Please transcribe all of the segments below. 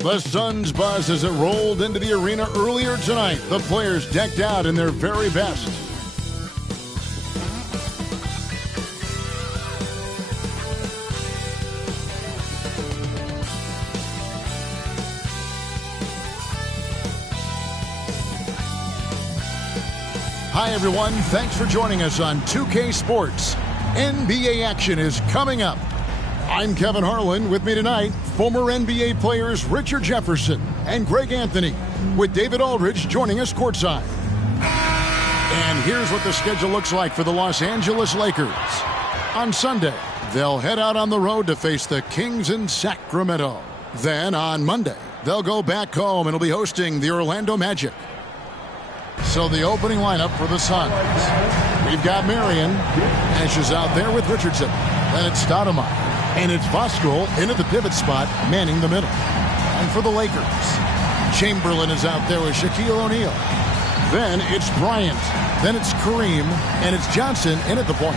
The Suns buzz as it rolled into the arena earlier tonight. The players decked out in their very best. Hi, everyone. Thanks for joining us on 2K Sports. NBA action is coming up. I'm Kevin Harlan. With me tonight, former NBA players Richard Jefferson and Greg Anthony, with David Aldridge joining us courtside. And here's what the schedule looks like for the Los Angeles Lakers. On Sunday, they'll head out on the road to face the Kings in Sacramento. Then on Monday, they'll go back home and will be hosting the Orlando Magic. So the opening lineup for the Suns. We've got Marion. Nash is out there with Richardson. Then it's Stoudemire. And it's Voskuhl in at the pivot spot, manning the middle. And for the Lakers, Chamberlain is out there with Shaquille O'Neal. Then it's Bryant. Then it's Kareem. And it's Johnson in at the point.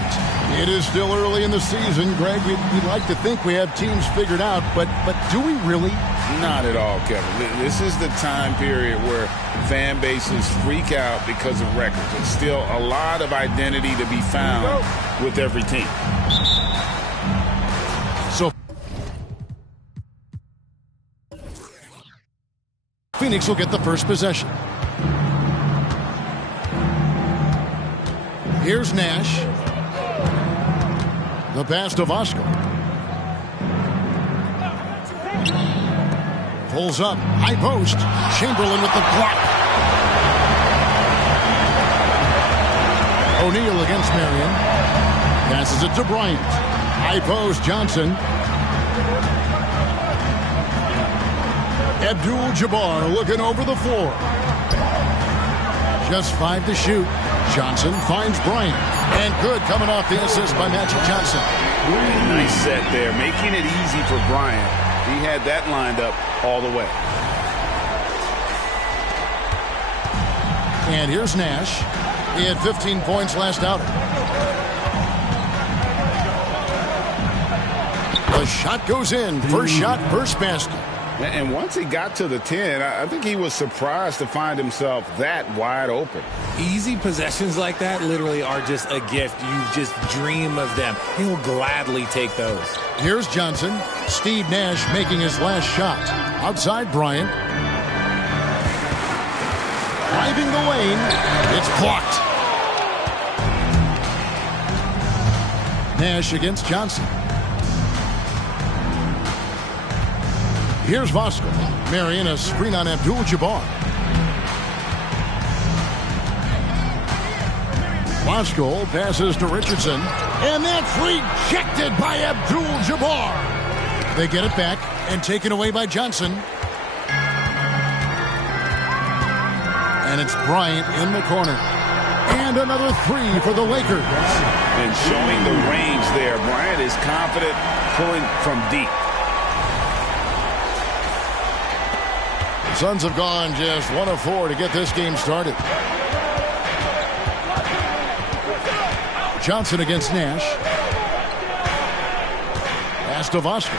It is still early in the season, Greg. We'd like to think we have teams figured out, but do we really? Not at all, Kevin. This is the time period where fan bases freak out because of records. There's still a lot of identity to be found with every team. So Phoenix will get the first possession. Here's Nash. The pass to Voskuhl. Pulls up. High post. Chamberlain with the block. O'Neal against Marion. Passes it to Bryant. High post. Johnson. Abdul-Jabbar looking over the floor. Just 5 to shoot. Johnson finds Bryant. And good coming off the assist by Magic Johnson. Nice set there, making it easy for Bryant. He had that lined up all the way. And here's Nash. He had 15 points last outing. The shot goes in. First shot, first basket. And once he got to the 10, I think he was surprised to find himself that wide open. Easy possessions like that literally are just a gift. You just dream of them. He'll gladly take those. Here's Johnson. Steve Nash making his last shot. Outside Bryant. Driving the lane. It's blocked. Nash against Johnson. Here's Voskuhl. Marion a screen on Abdul-Jabbar. Voskuhl passes to Richardson. And that's rejected by Abdul-Jabbar. They get it back and taken away by Johnson. And it's Bryant in the corner. And another three for the Lakers. And showing the range there. Bryant is confident pulling from deep. Suns have gone just 1 of 4 to get this game started. Johnson against Nash. Pass to Voskuhl.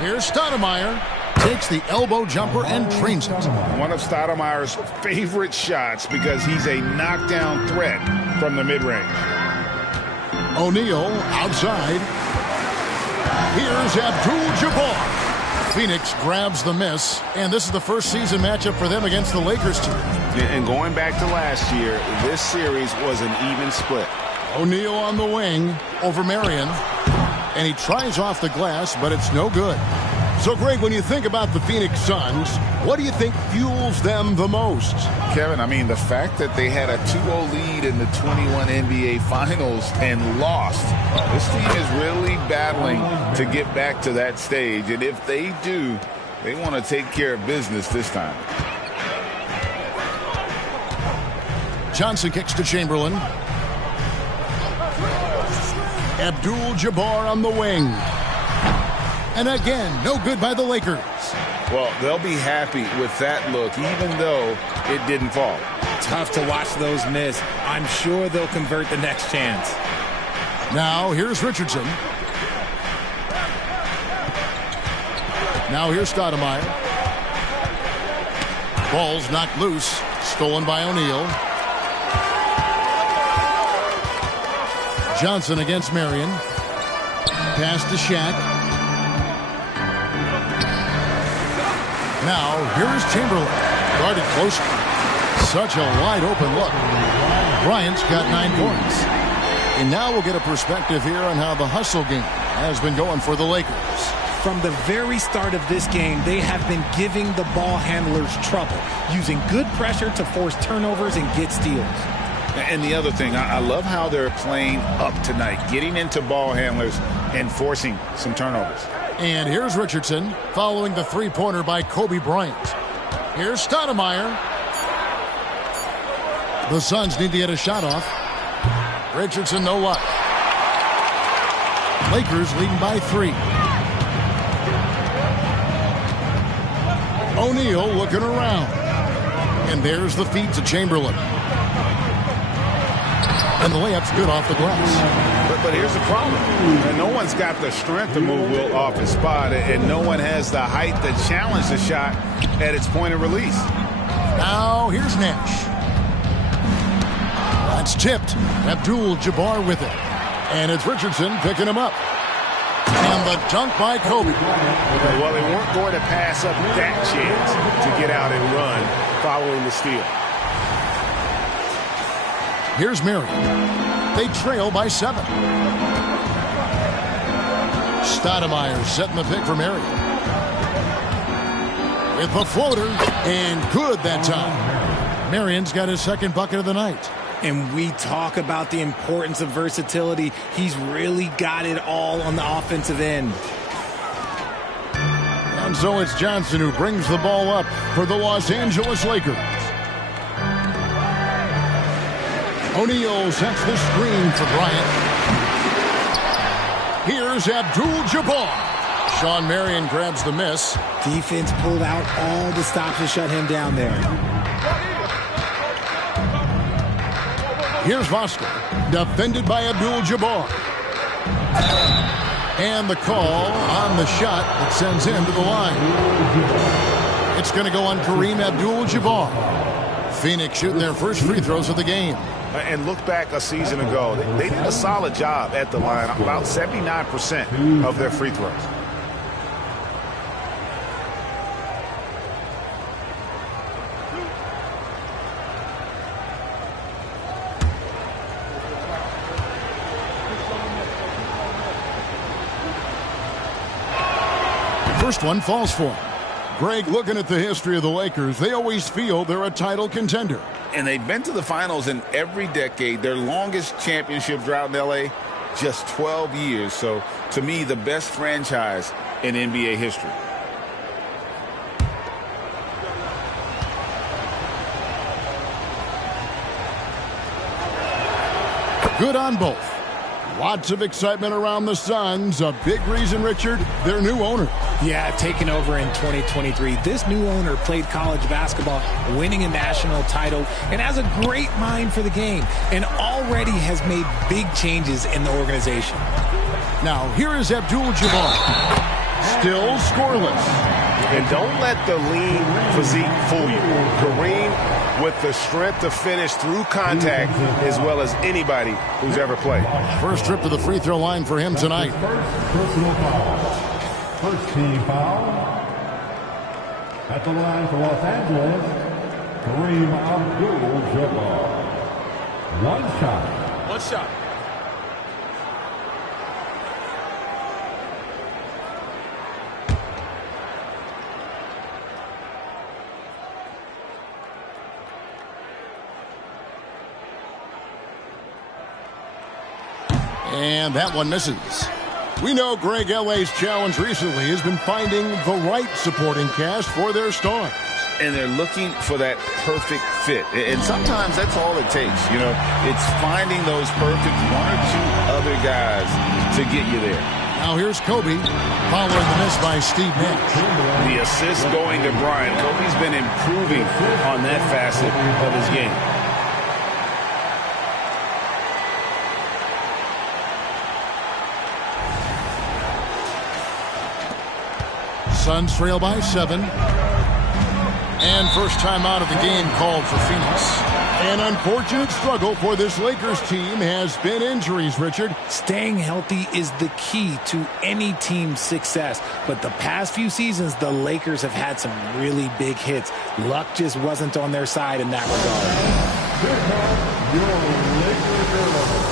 Here's Stoudemire. Takes the elbow jumper and trains it. One of Stoudemire's favorite shots because he's a knockdown threat from the mid-range. O'Neal outside. Here's Abdul-Jabbar. Phoenix grabs the miss, and this is the first season matchup for them against the Lakers team. And going back to last year, this series was an even split. O'Neal on the wing over Marion, and he tries off the glass, but it's no good. So, Greg, when you think about the Phoenix Suns, what do you think fuels them the most? Kevin, I mean, the fact that they had a 2-0 lead in the 21 NBA Finals and lost. This team is really battling to get back to that stage. And if they do, they want to take care of business this time. Johnson kicks to Chamberlain. Abdul-Jabbar on the wing. And again, no good by the Lakers. Well, they'll be happy with that look, even though it didn't fall. Tough to watch those miss. I'm sure they'll convert the next chance. Now, here's Richardson. Now here's Stoudemire. Ball's knocked loose. Stolen by O'Neal. Johnson against Marion. Pass to Shaq. Now, here is Chamberlain. Guarded closely. Such a wide open look. Bryant's got 9 points. And now we'll get a perspective here on how the hustle game has been going for the Lakers. From the very start of this game, they have been giving the ball handlers trouble, using good pressure to force turnovers and get steals. And the other thing, I love how they're playing up tonight, getting into ball handlers and forcing some turnovers. And here's Richardson following the three-pointer by Kobe Bryant. Here's Stoudemire. The Suns need to get a shot off. Richardson, no luck. Lakers leading by 3. O'Neal looking around. And there's the feed to Chamberlain. And the layup's good off the glass. But here's the problem. No one's got the strength to move Wilt off his spot, and no one has the height to challenge the shot at its point of release. Now here's Nash. That's tipped. Abdul-Jabbar with it. And it's Richardson picking him up. And the dunk by Kobe. Well, they weren't going to pass up that chance to get out and run following the steal. Here's Marion. They trail by 7. Stoudemire setting the pick for Marion. With the floater, and good that time. Marion's got his second bucket of the night. And we talk about the importance of versatility. He's really got it all on the offensive end. And so it's Johnson who brings the ball up for the Los Angeles Lakers. O'Neal sets the screen for Bryant. Here's Abdul-Jabbar. Shawn Marion grabs the miss. Defense pulled out all the stops to shut him down there. Here's Vosco, defended by Abdul-Jabbar. And the call on the shot that sends him to the line. It's going to go on Kareem Abdul-Jabbar. Phoenix shooting their first free throws of the game. And look back a season ago. They did a solid job at the line, about 79% of their free throws. First one falls for him. Greg, looking at the history of the Lakers, they always feel they're a title contender. And they've been to the finals in every decade. Their longest championship drought in L.A., just 12 years. So, to me, the best franchise in NBA history. Good on both. Lots of excitement around the Suns. A big reason, Richard, their new owner. Yeah, taking over in 2023. This new owner played college basketball, winning a national title, and has a great mind for the game, and already has made big changes in the organization. Now, here is Abdul-Jabbar. Still scoreless. And don't let the lean physique fool you. Kareem with the strength to finish through contact as well as anybody who's ever played. First trip to the free throw line for him tonight. Personal foul. First team foul. At the line for Los Angeles, Kareem Abdul-Jabbar. One shot. One shot. And that one misses. We know Greg L.A.'s challenge recently has been finding the right supporting cast for their stars. And they're looking for that perfect fit. And sometimes that's all it takes. You know, it's finding those perfect one or two other guys to get you there. Now here's Kobe following the miss by Steve Nash. The assist going to Bryant. Kobe's been improving on that facet of his game. Suns trail by 7. And first time out of the game called for Phoenix. An unfortunate struggle for this Lakers team has been injuries, Richard. Staying healthy is the key to any team's success. But the past few seasons, the Lakers have had some really big hits. Luck just wasn't on their side in that regard. Here comes your Lakers hero.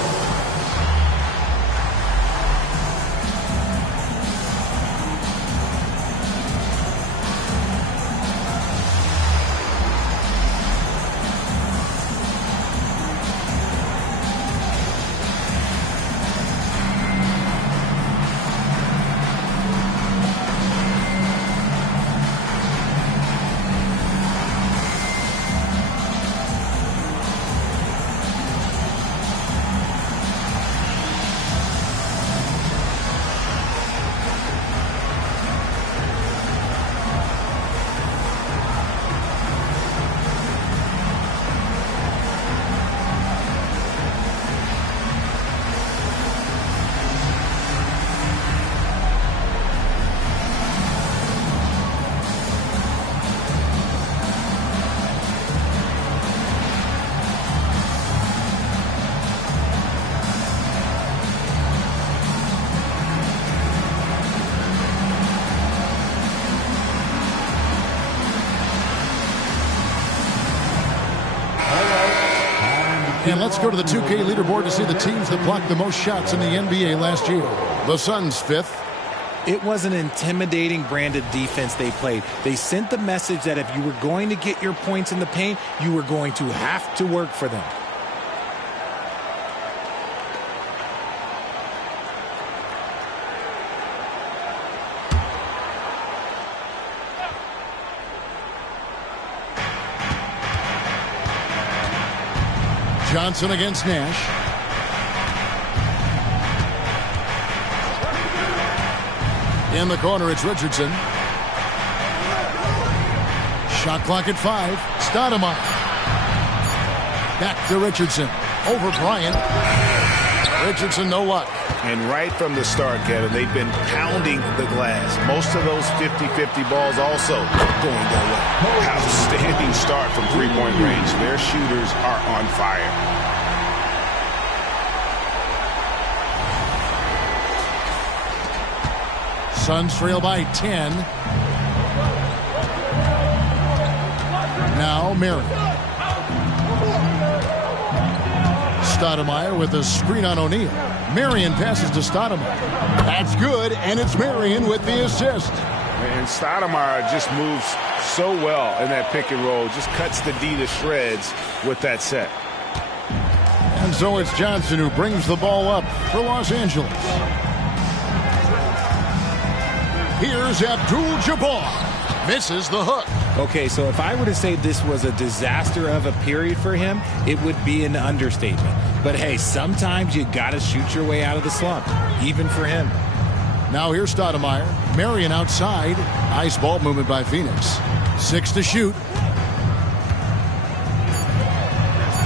And let's go to the 2K leaderboard to see the teams that blocked the most shots in the NBA last year. The Suns 5th. It was an intimidating brand of defense they played. They sent the message that if you were going to get your points in the paint, you were going to have to work for them. Johnson against Nash. In the corner, it's Richardson. Shot clock at 5. Stoudemire. Back to Richardson. Over Bryant. Richardson, no luck. And right from the start, Kevin, they've been pounding the glass. Most of those 50-50 balls also going their way. Outstanding start from three-point range. Their shooters are on fire. Suns trail by 10. Now Marion. Stoudemire with a screen on O'Neal. Marion passes to Stoudemire. That's good, and it's Marion with the assist. And Stoudemire just moves so well in that pick and roll. Just cuts the D to shreds with that set. And so it's Johnson who brings the ball up for Los Angeles. Here's Abdul-Jabbar. Misses the hook. Okay, so if I were to say this was a disaster of a period for him, it would be an understatement. But hey, sometimes you got to shoot your way out of the slump, even for him. Now here's Stoudemire. Marion outside. Nice ball movement by Phoenix. 6 to shoot.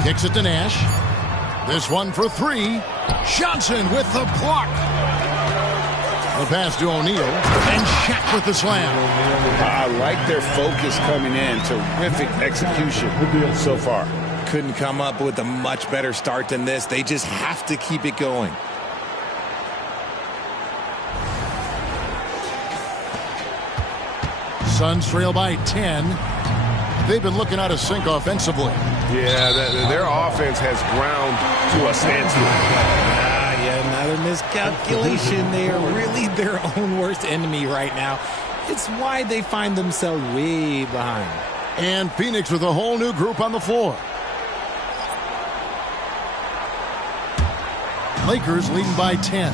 Kicks it to Nash. This one for 3. Johnson with the block. The pass to O'Neal. And Shaq with the slam. I like their focus coming in. Terrific execution so far. Couldn't come up with a much better start than this. They just have to keep it going. Suns trail by 10. They've been looking out of sync offensively. Yeah, their offense has ground to a standstill. Another miscalculation. They are really their own worst enemy right now. It's why they find themselves way behind. And Phoenix with a whole new group on the floor. Lakers leading by 10.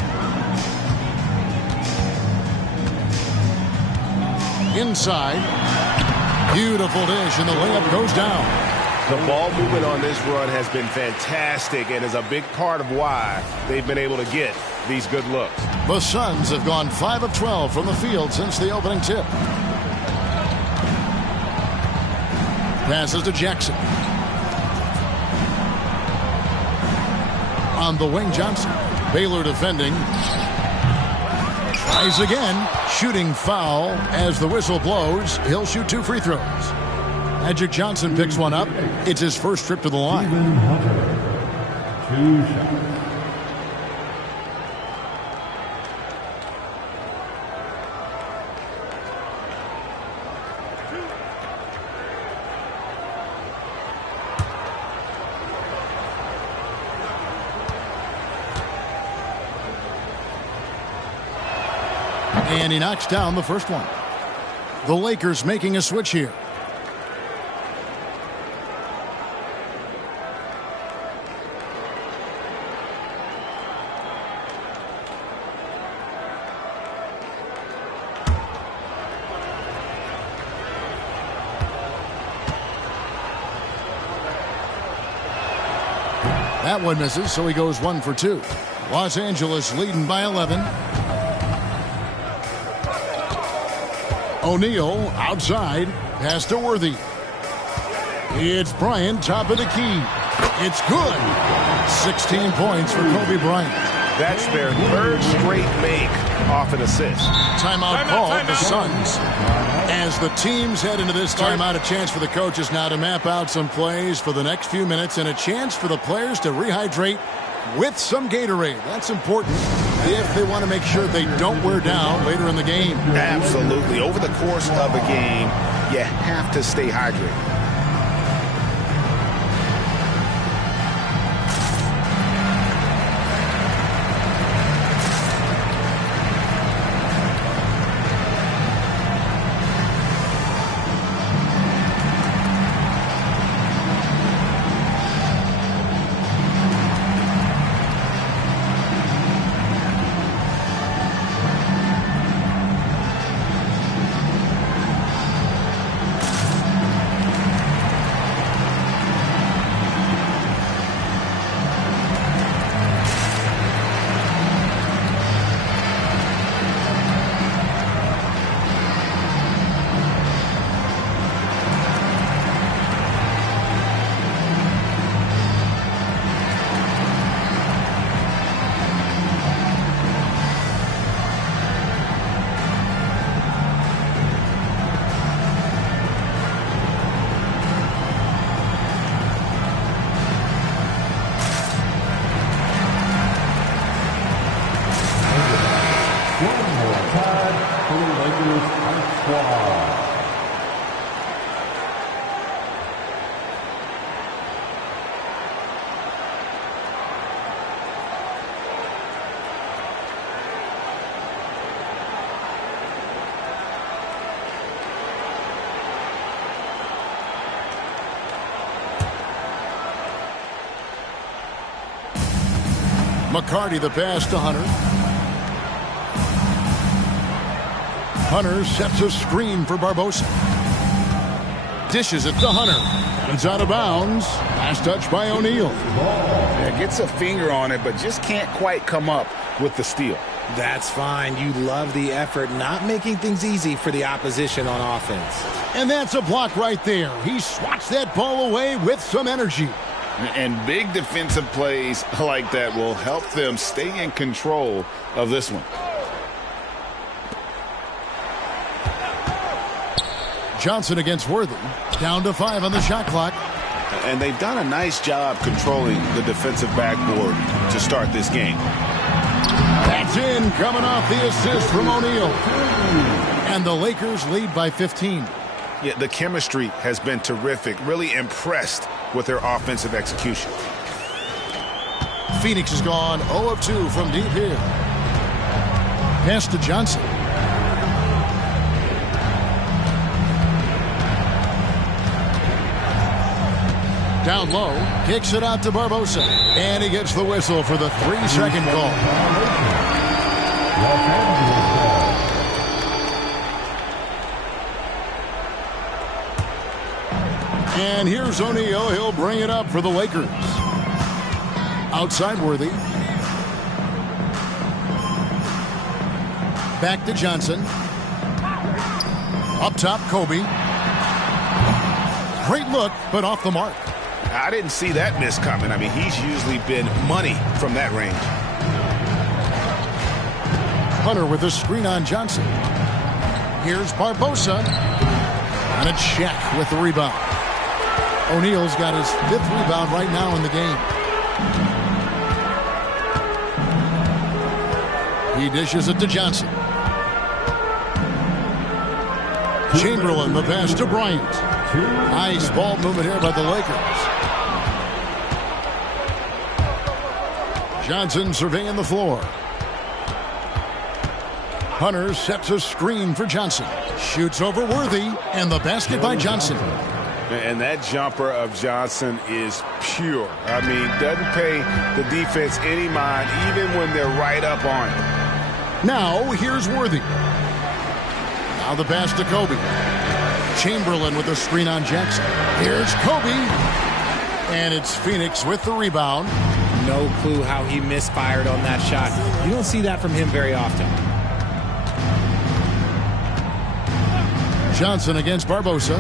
Inside. Beautiful dish, and the layup goes down. The ball movement on this run has been fantastic and is a big part of why they've been able to get these good looks. The Suns have gone 5 of 12 from the field since the opening tip. Passes to Jackson. On the wing, Johnson. Baylor defending. Tries again. Shooting foul as the whistle blows. He'll shoot 2 free throws. Magic Johnson picks one up. It's his first trip to the line. Stephen Hunter, 2 shots. And he knocks down the first one. The Lakers making a switch here. That one misses, so he goes 1 for 2. Los Angeles leading by 11. O'Neal outside. Pass to Worthy. It's Bryant, top of the key. It's good. 16 points for Kobe Bryant. That's their 3rd straight make off an assist. Timeout called the Suns. As the teams head into this timeout, a chance for the coaches now to map out some plays for the next few minutes and a chance for the players to rehydrate with some Gatorade. That's important if they want to make sure they don't wear down later in the game. Absolutely. Over the course of a game, you have to stay hydrated. McCarty the pass to Hunter. Hunter sets a screen for Barbosa. Dishes it to Hunter. It's out of bounds. Last touch by O'Neal. Yeah, gets a finger on it, but just can't quite come up with the steal. That's fine. You love the effort, not making things easy for the opposition on offense. And that's a block right there. He swats that ball away with some energy. And big defensive plays like that will help them stay in control of this one. Johnson against Worthy. Down to 5 on the shot clock. And they've done a nice job controlling the defensive backboard to start this game. That's in, coming off the assist from O'Neal. And the Lakers lead by 15. Yeah, the chemistry has been terrific. Really impressed with their offensive execution. Phoenix has gone 0 of 2 from deep here. Pass to Johnson. Down low, kicks it out to Barbosa. And he gets the whistle for the 3-second call. And here's O'Neal. He'll bring it up for the Lakers. Outside Worthy. Back to Johnson. Up top, Kobe. Great look, but off the mark. I didn't see that miss coming. I mean, he's usually been money from that range. Hunter with a screen on Johnson. Here's Barbosa. And a check with the rebound. O'Neal's got his 5th rebound right now in the game. He dishes it to Johnson. Chamberlain, the pass to Bryant. Nice ball movement here by the Lakers. Johnson surveying the floor. Hunter sets a screen for Johnson. Shoots over Worthy, and the basket by Johnson. And that jumper of Johnson is pure. I mean, doesn't pay the defense any mind, even when they're right up on it. Now, here's Worthy. Now the pass to Kobe. Chamberlain with a screen on Jackson. Here's Kobe. And it's Phoenix with the rebound. No clue how he misfired on that shot. You don't see that from him very often. Johnson against Barbosa.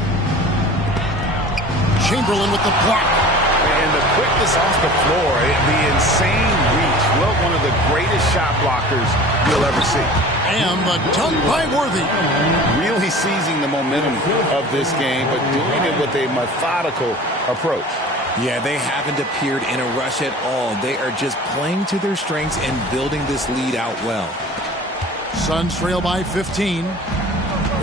Chamberlain with the block. And the quickness off the floor, the insane reach. Well, one of the greatest shot blockers you'll ever see. And the dunk by Worthy. Really seizing the momentum of this game, but doing it with a methodical approach. Yeah, they haven't appeared in a rush at all. They are just playing to their strengths and building this lead out well. Suns trail by 15.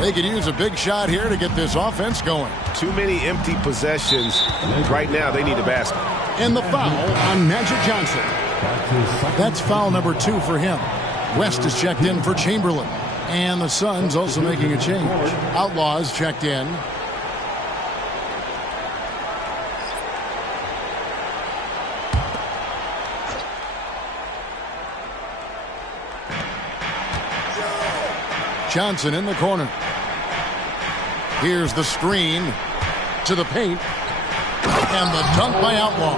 They could use a big shot here to get this offense going. Too many empty possessions. Right now, they need a basket. And the foul on Magic Johnson. That's foul number 2 for him. West is checked in for Chamberlain. And the Suns also making a change. Outlaws checked in. Johnson in the corner. Here's the screen to the paint. And the dunk by Outlaw.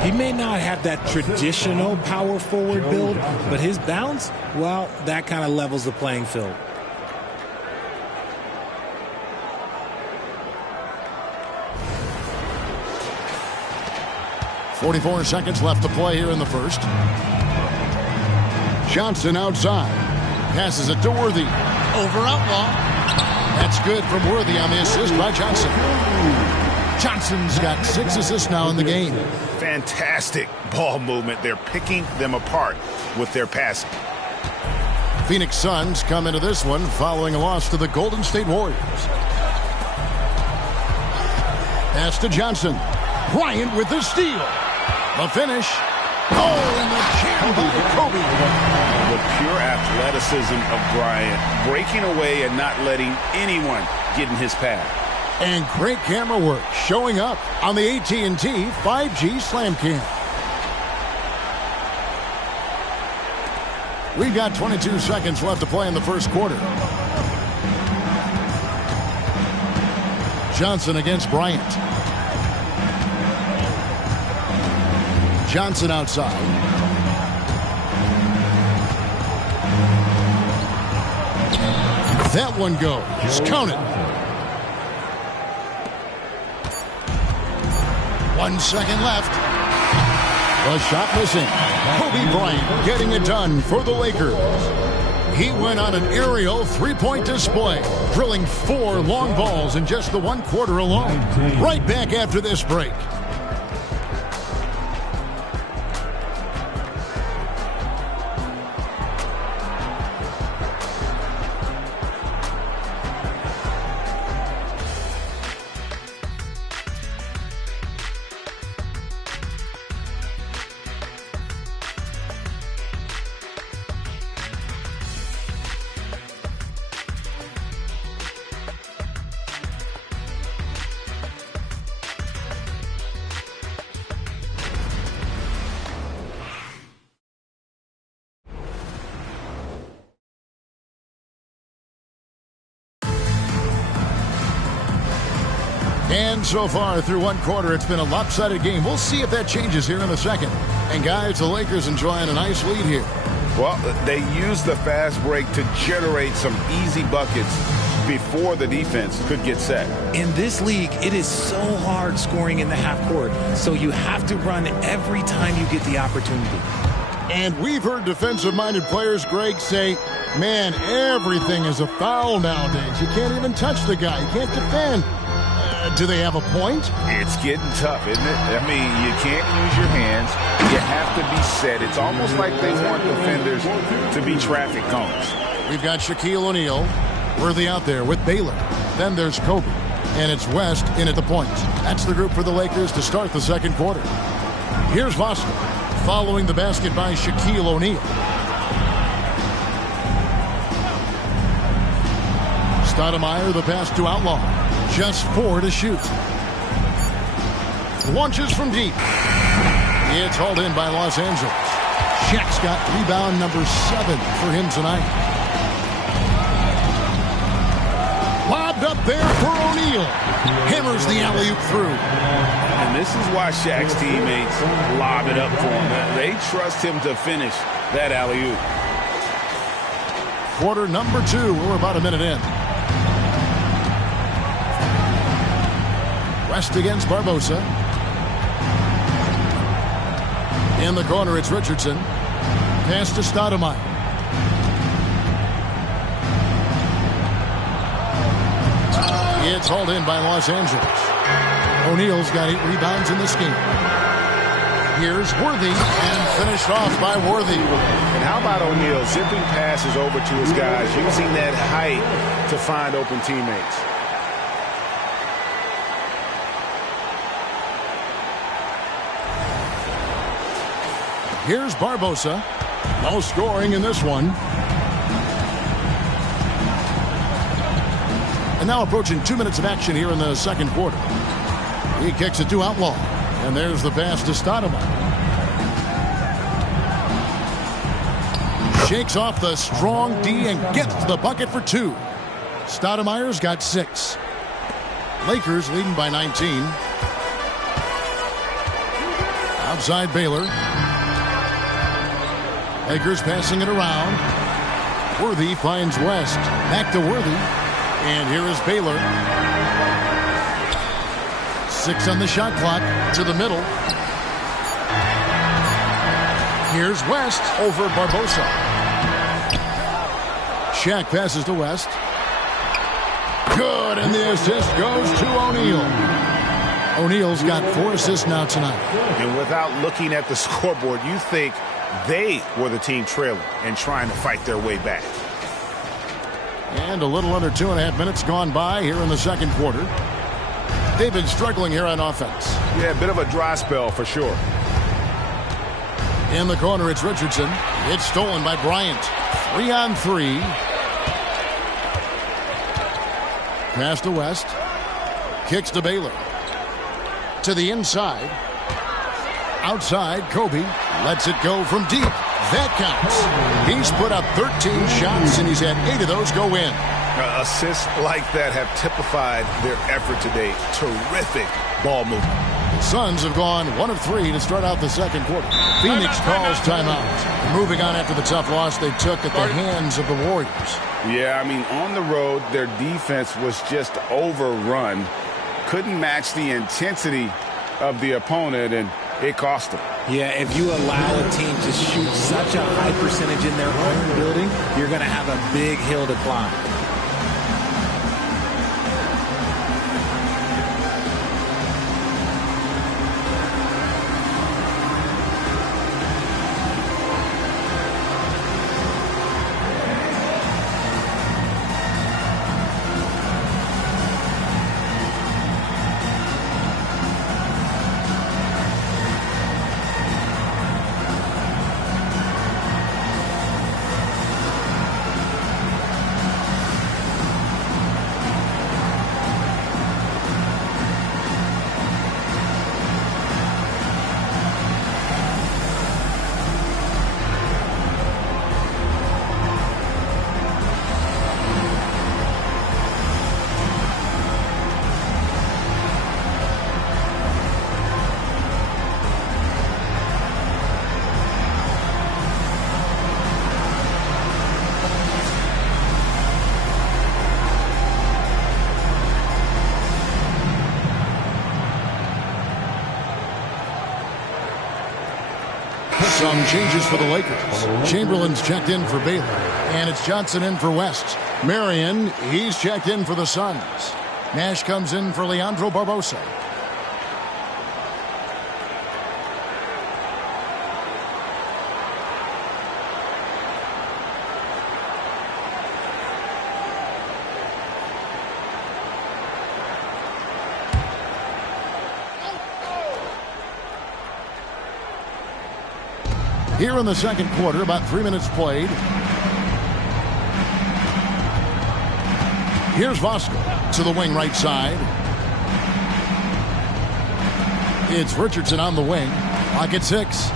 He may not have that traditional power forward build, but his bounce, well, that kind of levels the playing field. .44 seconds left to play here in the first. Johnson outside. Passes it to Worthy. Over Outlaw. That's good from Worthy on the assist by Johnson. Johnson's got 6 assists now in the game. Fantastic ball movement. They're picking them apart with their passing. Phoenix Suns come into this one following a loss to the Golden State Warriors. Pass to Johnson. Bryant with the steal. The finish. Oh, and the jam by Kobe. The pure athleticism of Bryant, breaking away and not letting anyone get in his path. And great camera work showing up on the AT&T 5G Slam Cam. We've got 22 seconds left to play in the first quarter. Johnson against Bryant. Johnson outside. That one goes. Count it. 1 second left. The shot missing. Kobe Bryant getting it done for the Lakers. He went on an aerial three-point display, drilling 4 long balls in just the 1 quarter alone. Right back after this break. And so far through 1 quarter, it's been a lopsided game. We'll see if that changes here in the second. And guys, the Lakers enjoying a nice lead here. Well, they used the fast break to generate some easy buckets before the defense could get set. In this league, it is so hard scoring in the half court, so you have to run every time you get the opportunity. And we've heard defensive-minded players, Greg, say, man, everything is a foul nowadays. You can't even touch the guy. You can't defend. Do they have a point? It's getting tough, isn't it? I mean, you can't use your hands. You have to be set. It's almost like they want defenders to be traffic cones. We've got Shaquille O'Neal. Worthy out there with Baylor. Then there's Kobe. And it's West in at the point. That's the group for the Lakers to start the second quarter. Here's Boston following the basket by Shaquille O'Neal. Stoudemire, the pass to Outlaw. Just 4 to shoot. Launches from deep. It's hauled in by Los Angeles. Shaq's got rebound number 7 for him tonight. Lobbed up there for O'Neal. Hammers the alley-oop through. And this is why Shaq's teammates lob it up for him. They trust him to finish that alley-oop. Quarter number 2. We're about a minute in. West against Barbosa. In the corner, it's Richardson. Pass to Stoudemire. It's hauled in by Los Angeles. O'Neal's got 8 rebounds in this game. Here's Worthy, and finished off by Worthy. And how about O'Neal zipping passes over to his guys, using that height to find open teammates. Here's Barbosa. No scoring in this one. And now approaching 2 minutes of action here in the second quarter. He kicks it to Outlaw. And there's the pass to Stoudemire. Shakes off the strong D and gets the bucket for 2. Stoudemire's got 6. Lakers leading by 19. Outside Baylor. Lakers passing it around. Worthy finds West. Back to Worthy. And here is Baylor. 6 on the shot clock. To the middle. Here's West over Barbosa. Shaq passes to West. Good, and the assist goes to O'Neal. O'Neal's got 4 assists now tonight. And without looking at the scoreboard, you think they were the team trailing and trying to fight their way back. And a little under 2.5 minutes gone by here in the second quarter. They've been struggling here on offense. Yeah, a bit of a dry spell for sure. In the corner, it's Richardson. It's stolen by Bryant. 3-on-3. Pass to West. Kicks to Baylor. To the inside. Outside, Kobe lets it go from deep. That counts. He's put up 13 shots, and he's had 8 of those go in. Assists like that have typified their effort today. Terrific ball movement. The Suns have gone 1 of 3 to start out the second quarter. Phoenix calls timeout. Moving on after the tough loss they took at the hands of the Warriors. Yeah, I mean, on the road, their defense was just overrun. Couldn't match the intensity of the opponent, and it cost them. Yeah, if you allow a team to shoot such a high percentage in their own building, you're going to have a big hill to climb. Some changes for the Lakers. Chamberlain's checked in for Baylor. And it's Johnson in for West. Marion, he's checked in for the Suns. Nash comes in for Leandro Barbosa. Here in the second quarter, about 3 minutes played. Here's Vosco to the wing right side. It's Richardson on the wing. Clock at 6.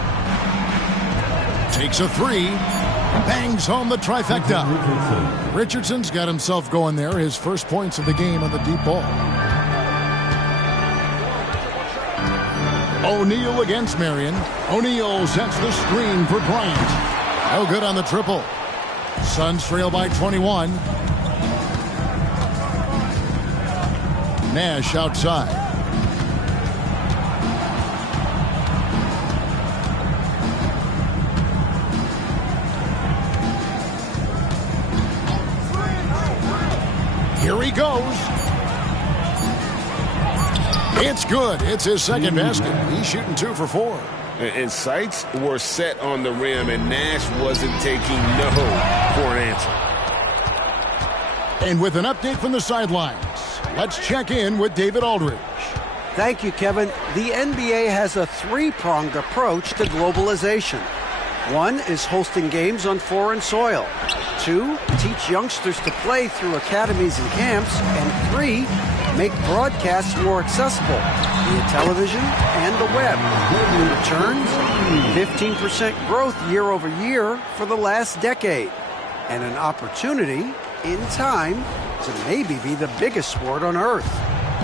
Takes a 3. Bangs home the trifecta. Richardson's got himself going there. His first points of the game on the deep ball. O'Neal against Marion. O'Neal sets the screen for Bryant. No good on the triple. Suns trail by 21. Nash outside. Here he goes. It's good. It's his second basket. He's shooting 2 for 4. And sights were set on the rim, and Nash wasn't taking no for an answer. And with an update from the sidelines, let's check in with David Aldridge. Thank you, Kevin. The NBA has a three-pronged approach to globalization. 1 is hosting games on foreign soil. 2, teach youngsters to play through academies and camps. And 3, make broadcasts more accessible via television and the web. Returns, 15% growth year over year for the last decade. And an opportunity, in time, to maybe be the biggest sport on earth.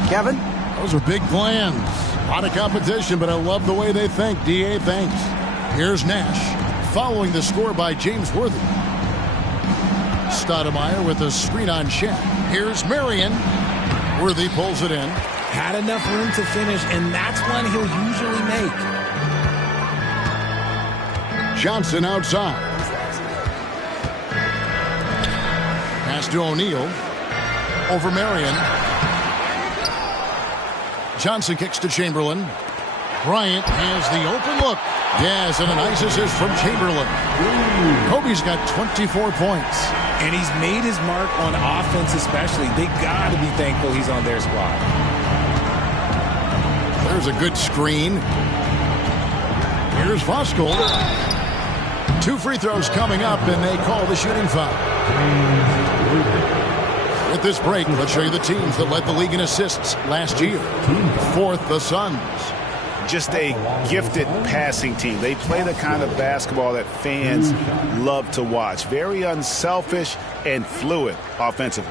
Kevin? Those are big plans. A lot of competition, but I love the way they think. D.A., thanks. Here's Nash, following the score by James Worthy. Stoudemire with a screen on Shaq. Here's Marion. Worthy pulls it in. Had enough room to finish, and that's one he'll usually make. Johnson outside. Pass to O'Neal. Over Marion. Johnson kicks to Chamberlain. Bryant has the open look. Yes, and a nice assist from Chamberlain. Kobe's got 24 points. And he's made his mark on offense especially. They got to be thankful he's on their squad. There's a good screen. Here's Vosco. 2 free throws coming up, and they call the shooting foul. With this break, let's show you the teams that led the league in assists last year. 4th, the Suns. Just a gifted passing team. They play the kind of basketball that fans love to watch. Very unselfish and fluid offensively.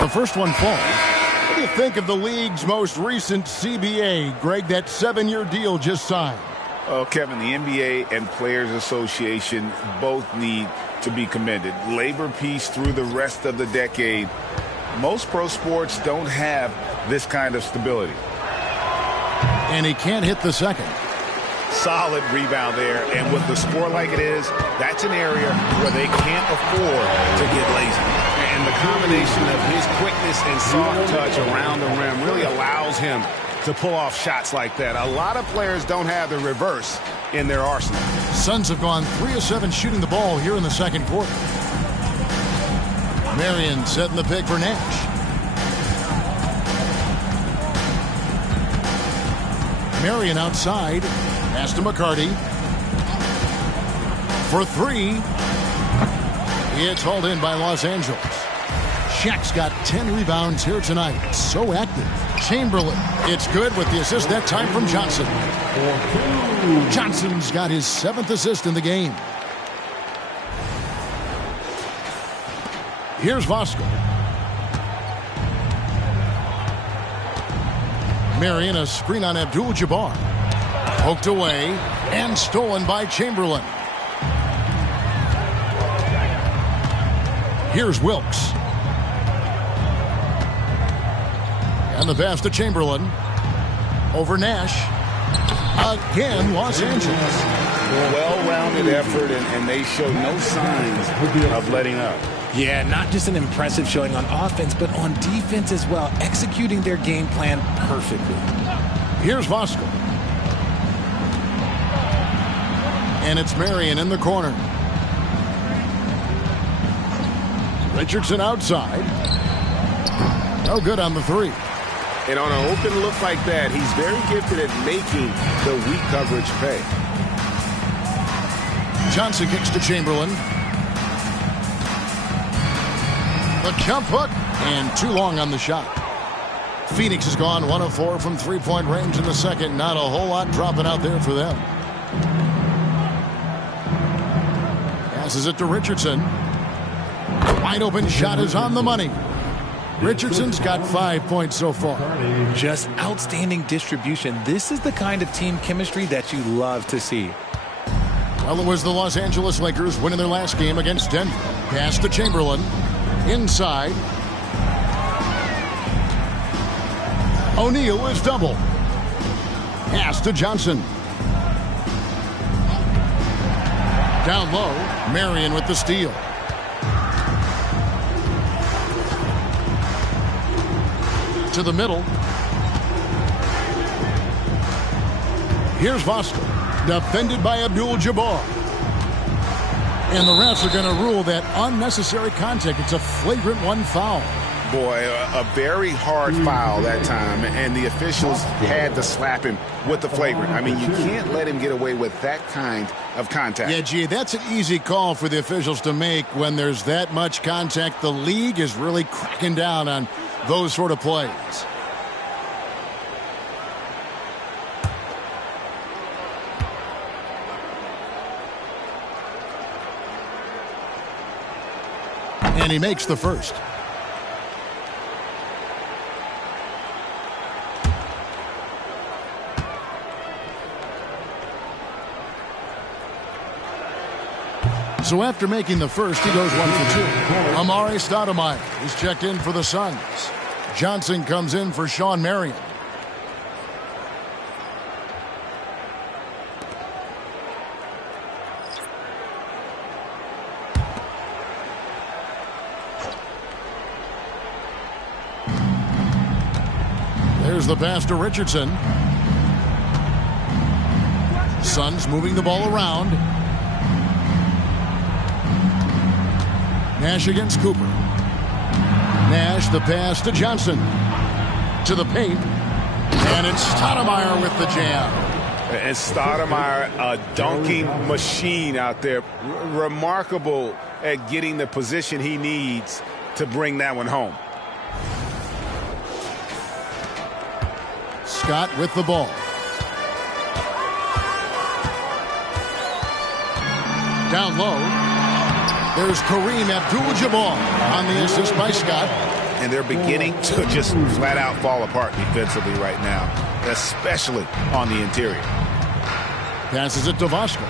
The first one falls. What do you think of the league's most recent CBA, Greg, that 7-year deal just signed? Oh, Kevin, the NBA and Players Association both need to be commended. Labor peace through the rest of the decade. Most pro sports don't have this kind of stability. And he can't hit the second. Solid rebound there. And with the score like it is, that's an area where they can't afford to get lazy. And the combination of his quickness and soft touch around the rim really allows him to pull off shots like that. A lot of players don't have the reverse in their arsenal. Suns have gone 3 of 7 shooting the ball here in the second quarter. Marion setting the pick for Nash. Marion outside. Pass to McCarty. For 3. It's hauled in by Los Angeles. Shaq's got 10 rebounds here tonight. So active. Chamberlain. It's good with the assist that time from Johnson. Johnson's got his 7th assist in the game. Here's Vosco. Marion, a screen on Abdul-Jabbar. Poked away and stolen by Chamberlain. Here's Wilkes. And the pass to Chamberlain. Over Nash. Again, Los Angeles. Well-rounded effort, and they show no signs of letting up. Yeah, not just an impressive showing on offense, but on defense as well, executing their game plan perfectly. Here's Vosco. And it's Marion in the corner. Richardson outside. No good on the three. And on an open look like that, he's very gifted at making the weak coverage pay. Johnson kicks to Chamberlain. The jump hook, and too long on the shot. Phoenix has gone 1 of 4 from three-point range in the second. Not a whole lot dropping out there for them. Passes it to Richardson. Wide open shot is on the money. Richardson's got 5 points so far. Just outstanding distribution. This is the kind of team chemistry that you love to see. Well, it was the Los Angeles Lakers winning their last game against Denver. Pass to Chamberlain. Inside. O'Neal is double. Pass to Johnson. Down low, Marion with the steal. To the middle. Here's Vosco. Defended by Abdul-Jabbar. And the refs are going to rule that unnecessary contact. It's a flagrant one foul. Boy, a very hard foul that time, and the officials had to slap him with the flagrant. I mean, you can't let him get away with that kind of contact. Yeah, gee, that's an easy call for the officials to make when there's that much contact. The league is really cracking down on those sort of plays. And he makes the first. So after making the first, he goes 1 for 2. Amare Stoudemire is checked in for the Suns. Johnson comes in for Sean Marion. There's the pass to Richardson. Suns moving the ball around. Nash against Cooper. Nash, the pass to Johnson. To the paint. And it's Stoudemire with the jam. And Stoudemire, a dunking machine out there. Remarkable at getting the position he needs to bring that one home. Scott with the ball. Down low. There's Kareem Abdul-Jabbar on the assist by Scott. And they're beginning to just flat out fall apart defensively right now, especially on the interior. Passes it to Vosco.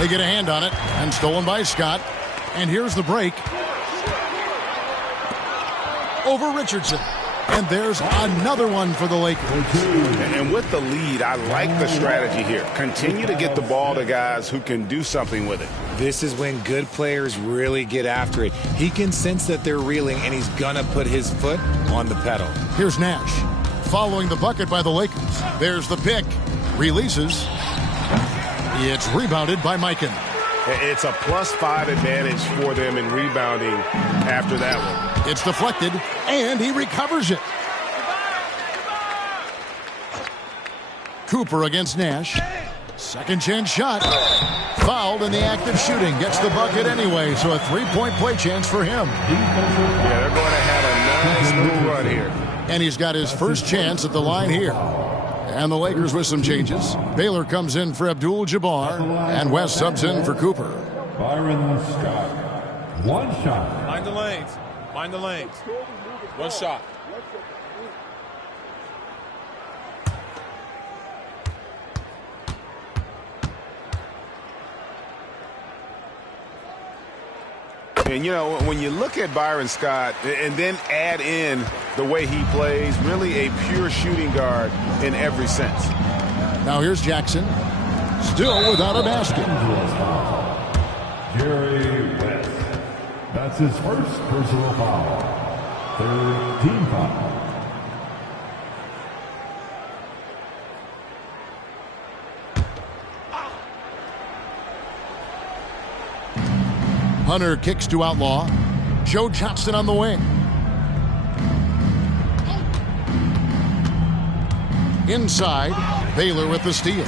They get a hand on it, and stolen by Scott. And here's the break. Over Richardson. And there's another one for the Lakers. And with the lead, I like the strategy here. Continue to get the ball to guys who can do something with it. This is when good players really get after it. He can sense that they're reeling, and he's going to put his foot on the pedal. Here's Nash. Following the bucket by the Lakers. There's the pick. Releases. It's rebounded by Mikan. It's a +5 advantage for them in rebounding after that one. It's deflected, and he recovers it. Cooper against Nash. Second chance shot. Fouled in the act of shooting. Gets the bucket anyway, so a three-point play chance for him. Yeah, they're going to have a nice little run here. And he's got his first chance at the line here. And the Lakers with some changes. Baylor comes in for Abdul-Jabbar, and West subs in for Cooper. Byron Scott. One shot. Mind the lanes. Mind the lanes. One shot. And, you know, when you look at Byron Scott and then add in the way he plays, really a pure shooting guard in every sense. Now here's Jackson. Still without a basket. Jerry West. That's his first personal foul. Third team foul. Hunter kicks to Outlaw. Joe Johnson on the wing. Inside, Baylor with the steal.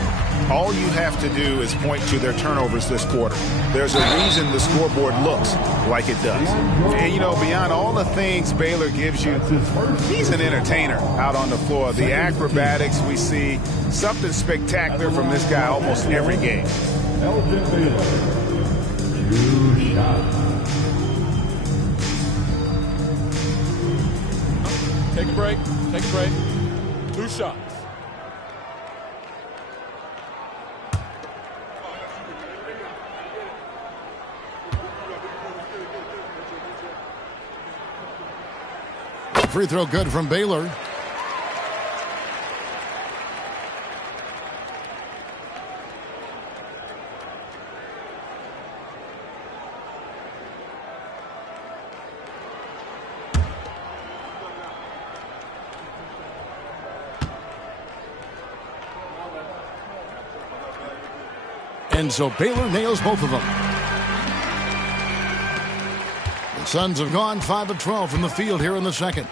All you have to do is point to their turnovers this quarter. There's a reason the scoreboard looks like it does. And, you know, beyond all the things Baylor gives you, he's an entertainer out on the floor. The acrobatics we see, something spectacular from this guy almost every game. Elgin Baylor. 2 shots. Take a break. Take a break. 2 shots. Free throw good from Baylor. And so Baylor nails both of them. The Suns have gone 5 of 12 from the field here in the second.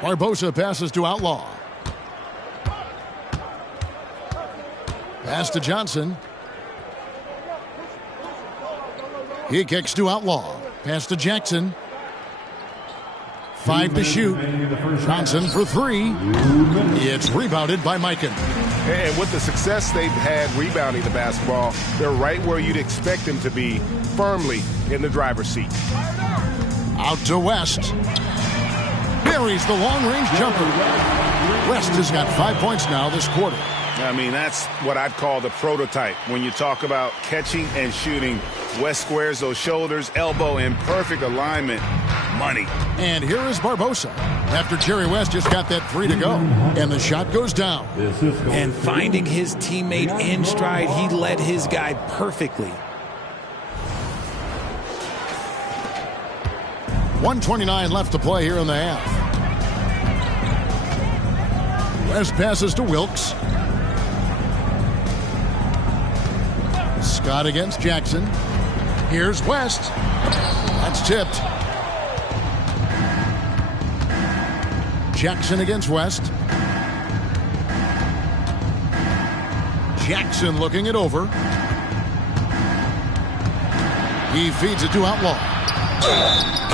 Barbosa passes to Outlaw. Pass to Johnson. He kicks to Outlaw. Pass to Jackson. 5 to shoot. Johnson for 3. It's rebounded by Mikan. And with the success they've had rebounding the basketball, they're right where you'd expect them to be, firmly in the driver's seat. Out to West. Buries the long-range jumper. West has got 5 points now this quarter. I mean, that's what I'd call the prototype. When you talk about catching and shooting, West squares those shoulders, elbow in perfect alignment. Money. And here is Barbosa. After Jerry West just got that 3 to go. And the shot goes down. And finding his teammate in stride, he led his guy perfectly. 1:29 left to play here in the half. West passes to Wilkes. Scott against Jackson. Here's West. That's tipped. Jackson against West. Jackson looking it over. He feeds it to Outlaw.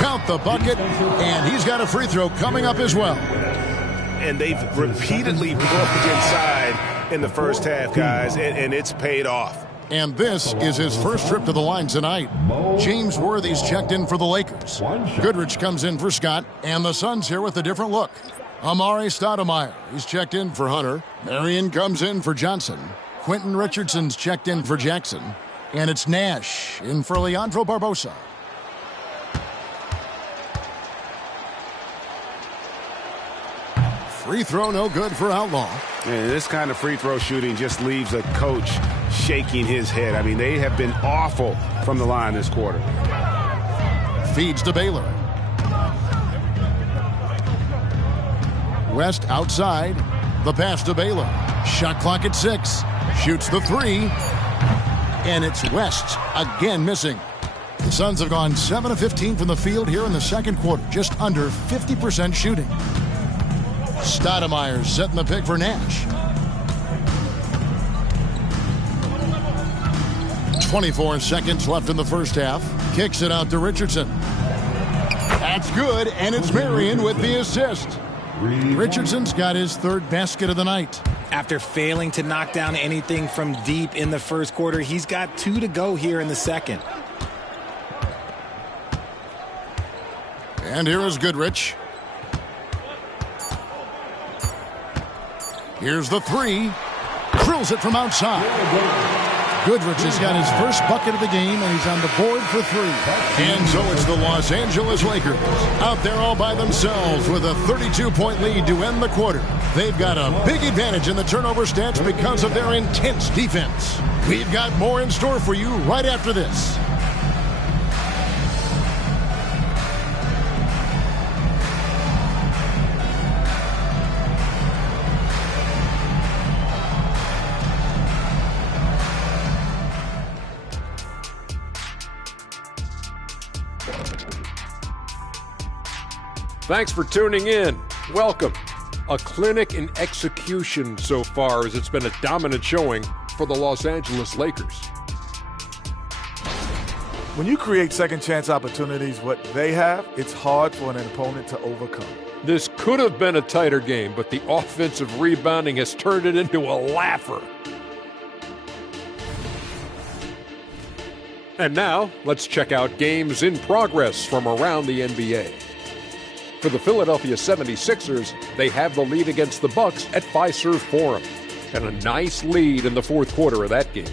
Count the bucket, and he's got a free throw coming up as well. And they've repeatedly broke inside in the first half, guys, and it's paid off. And this is his first trip to the line tonight. James Worthy's checked in for the Lakers. Goodrich comes in for Scott, and the Suns here with a different look. Amari Stoudemire, he's checked in for Hunter. Marion comes in for Johnson. Quentin Richardson's checked in for Jackson. And it's Nash in for Leandro Barbosa. Free throw no good for Outlaw. And this kind of free throw shooting just leaves a coach shaking his head. I mean, they have been awful from the line this quarter. Feeds to Baylor. West outside. The pass to Baylor. Shot clock at 6. Shoots the 3. And it's West again missing. The Suns have gone 7 of 15 from the field here in the second quarter. Just under 50% shooting. Stoudemire setting the pick for Nash. 24 seconds left in the first half. Kicks it out to Richardson. That's good, and it's Marion with the assist. Richardson's got his 3rd basket of the night. After failing to knock down anything from deep in the first quarter, he's got 2 to go here in the second. And here is Goodrich. Here's the 3. Drills it from outside. Goodrich has got his first bucket of the game, and he's on the board for 3. And so it's the Los Angeles Lakers out there all by themselves with a 32-point lead to end the quarter. They've got a big advantage in the turnover stats because of their intense defense. We've got more in store for you right after this. Thanks for tuning in. Welcome. A clinic in execution so far, as it's been a dominant showing for the Los Angeles Lakers. When you create second chance opportunities, what they have, it's hard for an opponent to overcome. This could have been a tighter game, but the offensive rebounding has turned it into a laugher. And now, let's check out games in progress from around the NBA. For the Philadelphia 76ers, they have the lead against the Bucks at Fiserv Forum, and a nice lead in the fourth quarter of that game.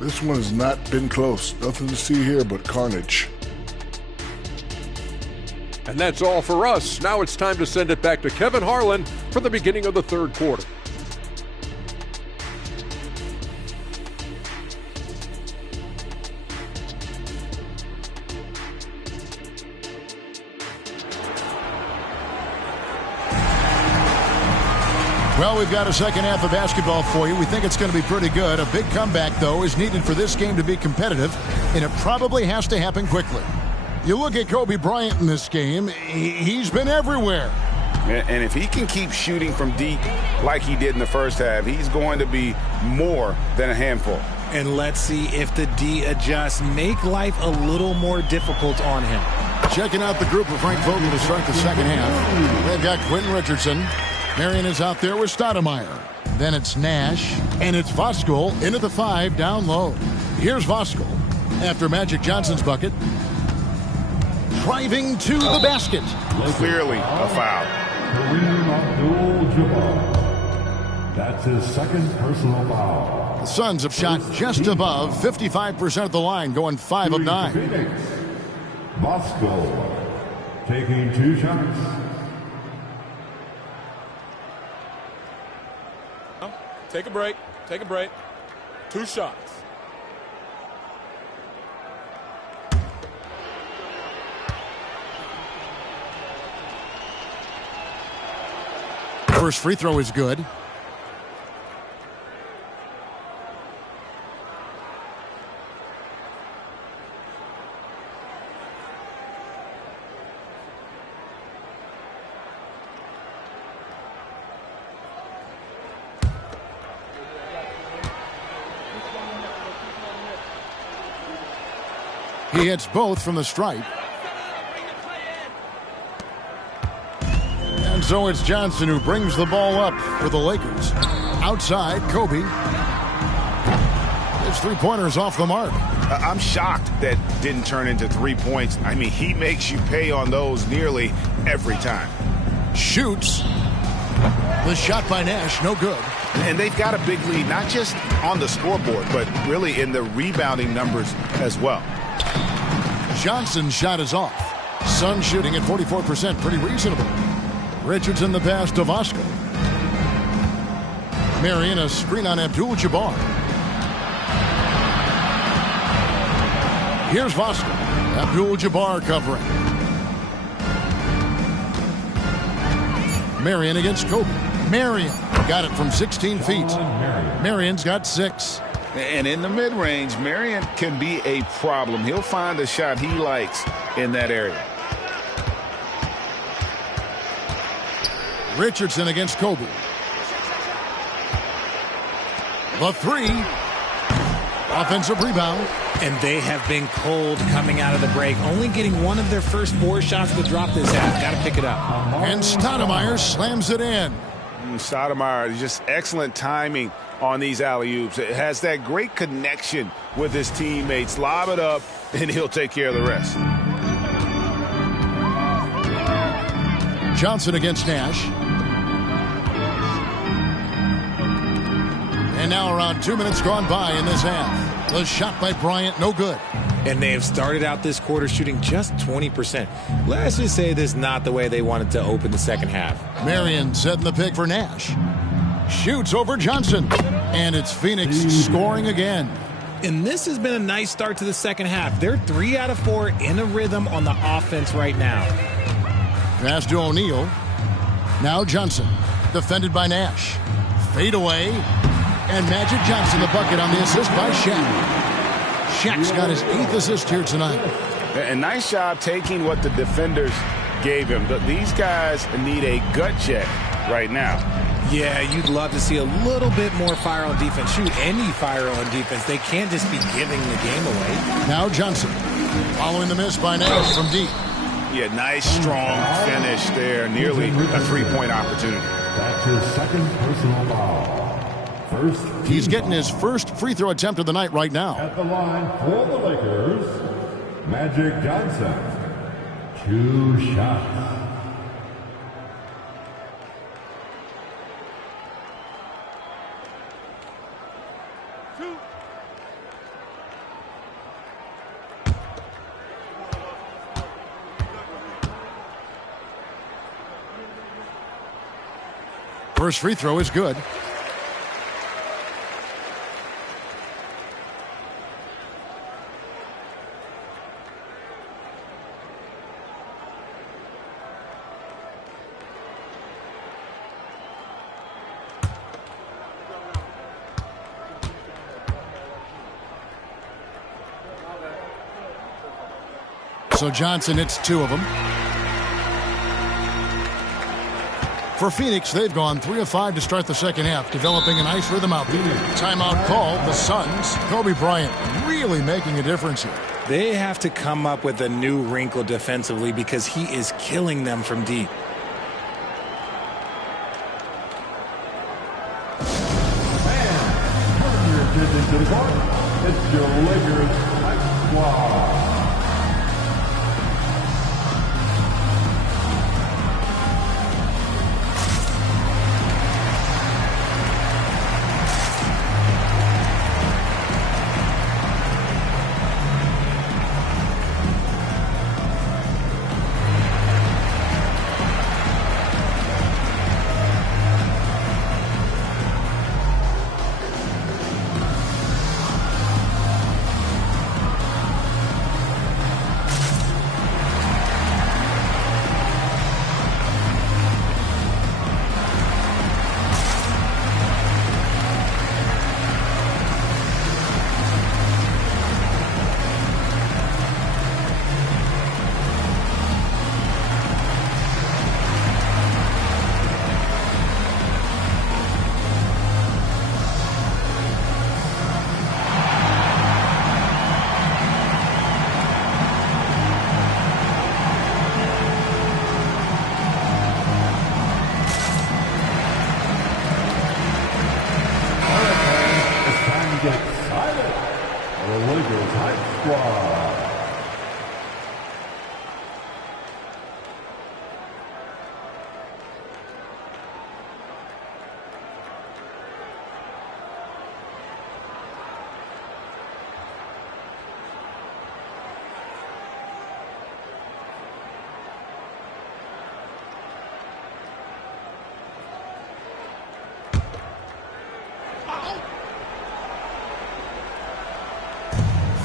This one has not been close. Nothing to see here but carnage. And that's all for us. Now it's time to send it back to Kevin Harlan for the beginning of the third quarter. Well, we've got a second half of basketball for you. We think it's going to be pretty good. A big comeback, though, is needed for this game to be competitive, and it probably has to happen quickly. You look at Kobe Bryant in this game, he's been everywhere. And if he can keep shooting from deep like he did in the first half, he's going to be more than a handful. And let's see if the D adjusts. Make life a little more difficult on him. Checking out the group of Frank Vogel to start the second half. They've got Quentin Richardson. Marion is out there with Stoudemire. Then it's Nash, and it's Voskuhl into the 5 down low. Here's Voskuhl after Magic Johnson's bucket. Driving to the basket. Clearly a foul. Kareem Abdul-Jabbar. That's his second personal foul. The Suns have shot just above 55% of the line, going 5 of 9. Phoenix. Voskuhl taking 2 shots. Take a break. Take a break. 2 shots. First free throw is good. He hits both from the stripe. And so it's Johnson who brings the ball up for the Lakers. Outside, Kobe. His three-pointer's off the mark. I'm shocked that didn't turn into 3 points. I mean, he makes you pay on those nearly every time. Shoots. The shot by Nash, no good. And they've got a big lead, not just on the scoreboard, but really in the rebounding numbers as well. Johnson's shot is off. Suns shooting at 44%, pretty reasonable. Richardson the pass to Voskuhl. Marion a screen on Abdul-Jabbar. Here's Voskuhl. Abdul-Jabbar covering. Marion against Kobe. Marion got it from 16 feet. Marion's got 6. And in the mid-range, Marion can be a problem. He'll find a shot he likes in that area. Richardson against Kobe. The 3. Offensive rebound. And they have been cold coming out of the break. Only getting one of their first 4 shots to drop this half. Got to pick it up. And Stoudemire slams it in. Stoudemire, just excellent timing on these alley-oops. It has that great connection with his teammates. Lob it up, and he'll take care of the rest. Johnson against Nash. And now around 2 minutes gone by in this half. The shot by Bryant, no good. And they have started out this quarter shooting just 20%. Let's just say this is not the way they wanted to open the second half. Marion setting the pick for Nash. Shoots over Johnson. And it's Phoenix scoring again. And this has been a nice start to the second half. They're 3 out of 4 in a rhythm on the offense right now. Pass to O'Neal. Now Johnson. Defended by Nash. Fade away. And Magic Johnson the bucket on the assist by Shaq. Shaq's got his 8th assist here tonight. And nice job taking what the defenders gave him. But these guys need a gut check right now. Yeah, you'd love to see a little bit more fire on defense. Shoot, any fire on defense. They can't just be giving the game away. Now Johnson. Following the miss by Nash from deep. Yeah, nice, strong finish there. Nearly a 3-point opportunity. That's his second personal foul. He's getting his first free throw attempt of the night right now. At the line for the Lakers, Magic Johnson. 2 shots. First free throw is good. So Johnson hits 2 of them. For Phoenix, they've gone 3 of 5 to start the second half, developing a nice rhythm out there. Timeout called. The Suns. Kobe Bryant really making a difference here. They have to come up with a new wrinkle defensively because he is killing them from deep. And turn your attention to the court. It's your Lakers Hype Squad.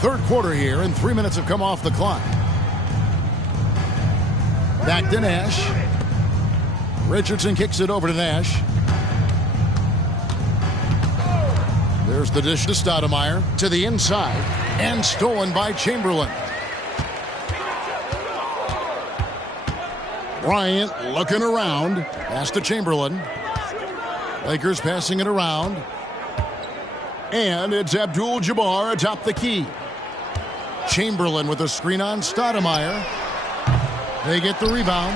Third quarter here, and 3 minutes have come off the clock. Back to Nash. Richardson kicks it over to Nash. There's the dish to Stoudemire. To the inside. And stolen by Chamberlain. Bryant looking around. Pass to Chamberlain. Lakers passing it around. And it's Abdul-Jabbar atop the key. Chamberlain with a screen on Stoudemire. They get the rebound.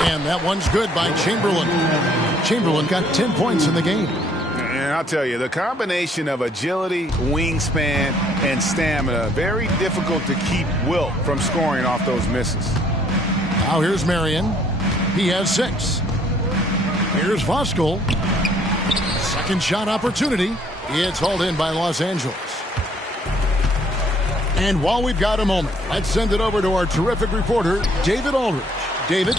And that one's good by Chamberlain. Chamberlain got 10 points in the game. And I'll tell you, the combination of agility, wingspan, and stamina, very difficult to keep Wilt from scoring off those misses. Now here's Marion. He has 6. Here's Voskuhl. Second shot opportunity. It's hauled in by Los Angeles. And while we've got a moment, let's send it over to our terrific reporter, David Aldridge. David?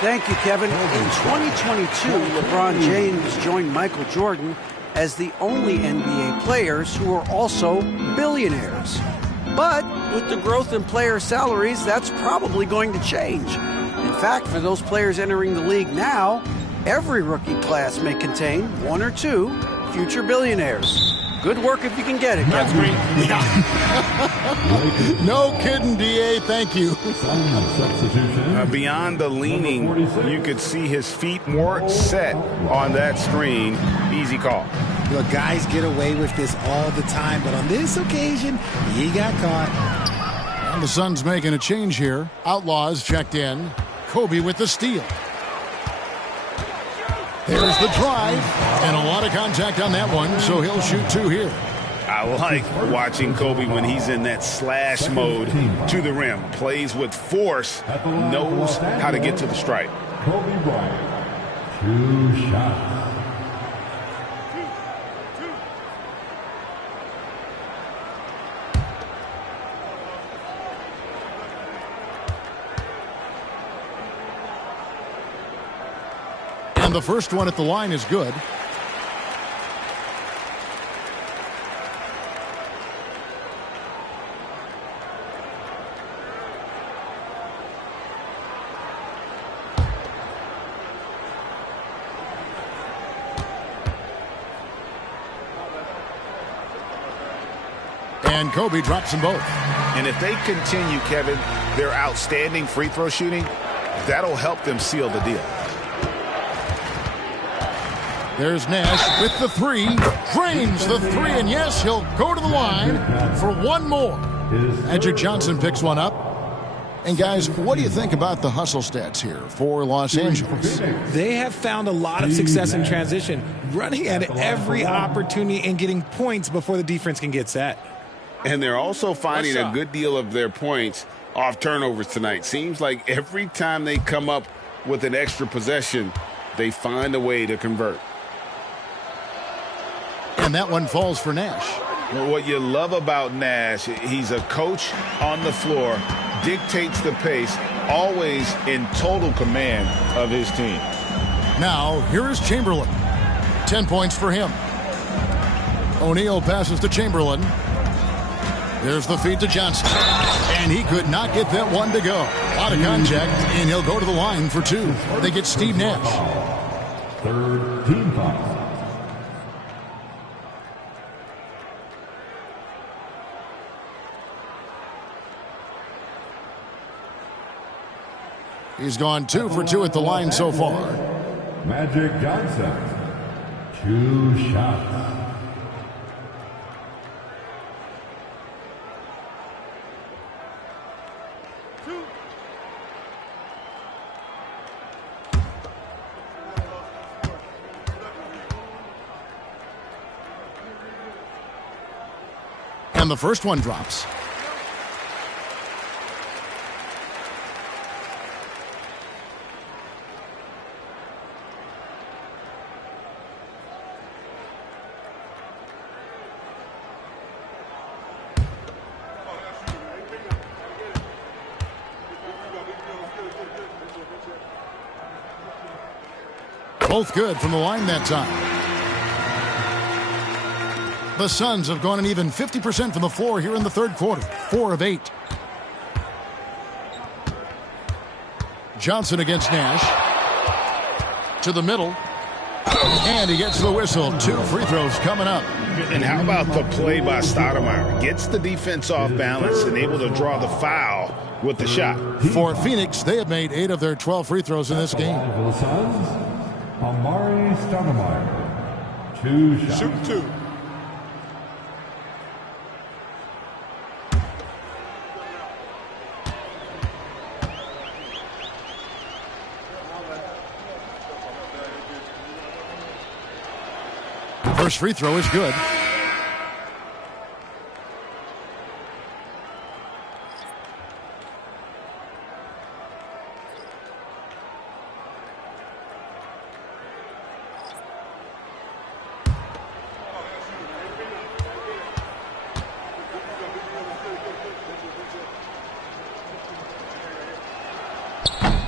Thank you, Kevin. In 2022, LeBron James joined Michael Jordan as the only NBA players who are also billionaires. But with the growth in player salaries, that's probably going to change. In fact, for those players entering the league now, every rookie class may contain one or two future billionaires. Good work if you can get it, Kevin. No kidding, D.A. Thank you. Beyond the leaning, you could see his feet more set on that screen. Easy call. Look, guys get away with this all the time, but on this occasion, he got caught. And the Suns making a change here. Outlaws checked in. Kobe with the steal. There's the drive, and a lot of contact on that one, so he'll shoot two here. I like watching Kobe when he's in that slash mode to the rim. Plays with force, knows how to get to the stripe. Kobe Bryant, 2 shots. And the first one at the line is good. And Kobe drops them both. And if they continue, Kevin, their outstanding free throw shooting, that'll help them seal the deal. There's Nash with the three. Drains the three, and yes, he'll go to the line for one more. Magic Johnson picks one up. And guys, what do you think about the hustle stats here for Los Angeles? They have found a lot of success in transition, running at every opportunity and getting points before the defense can get set. And they're also finding a good deal of their points off turnovers tonight. Seems like every time they come up with an extra possession, they find a way to convert. And that one falls for Nash. Well, what you love about Nash, he's a coach on the floor, dictates the pace, always in total command of his team. Now, here is Chamberlain. 10 points for him. O'Neal passes to Chamberlain. There's the feed to Johnson. And he could not get that one to go. A lot of contact, and he'll go to the line for two. They get Steve Nash. Third team foul. He's gone 2 for 2 at the line so far. Magic Johnson, 2 shots. And the first one drops. Both good from the line that time. The Suns have gone an even 50% from the floor here in the third quarter. 4 of 8. Johnson against Nash. To the middle. And he gets the whistle. 2 free throws coming up. And how about the play by Stoudemire? Gets the defense off balance and able to draw the foul with the shot. For Phoenix, they have made 8 of their 12 free throws in this game. For the Suns, Amari Stoudemire, 2 shots. Shoot 2. First free throw is good.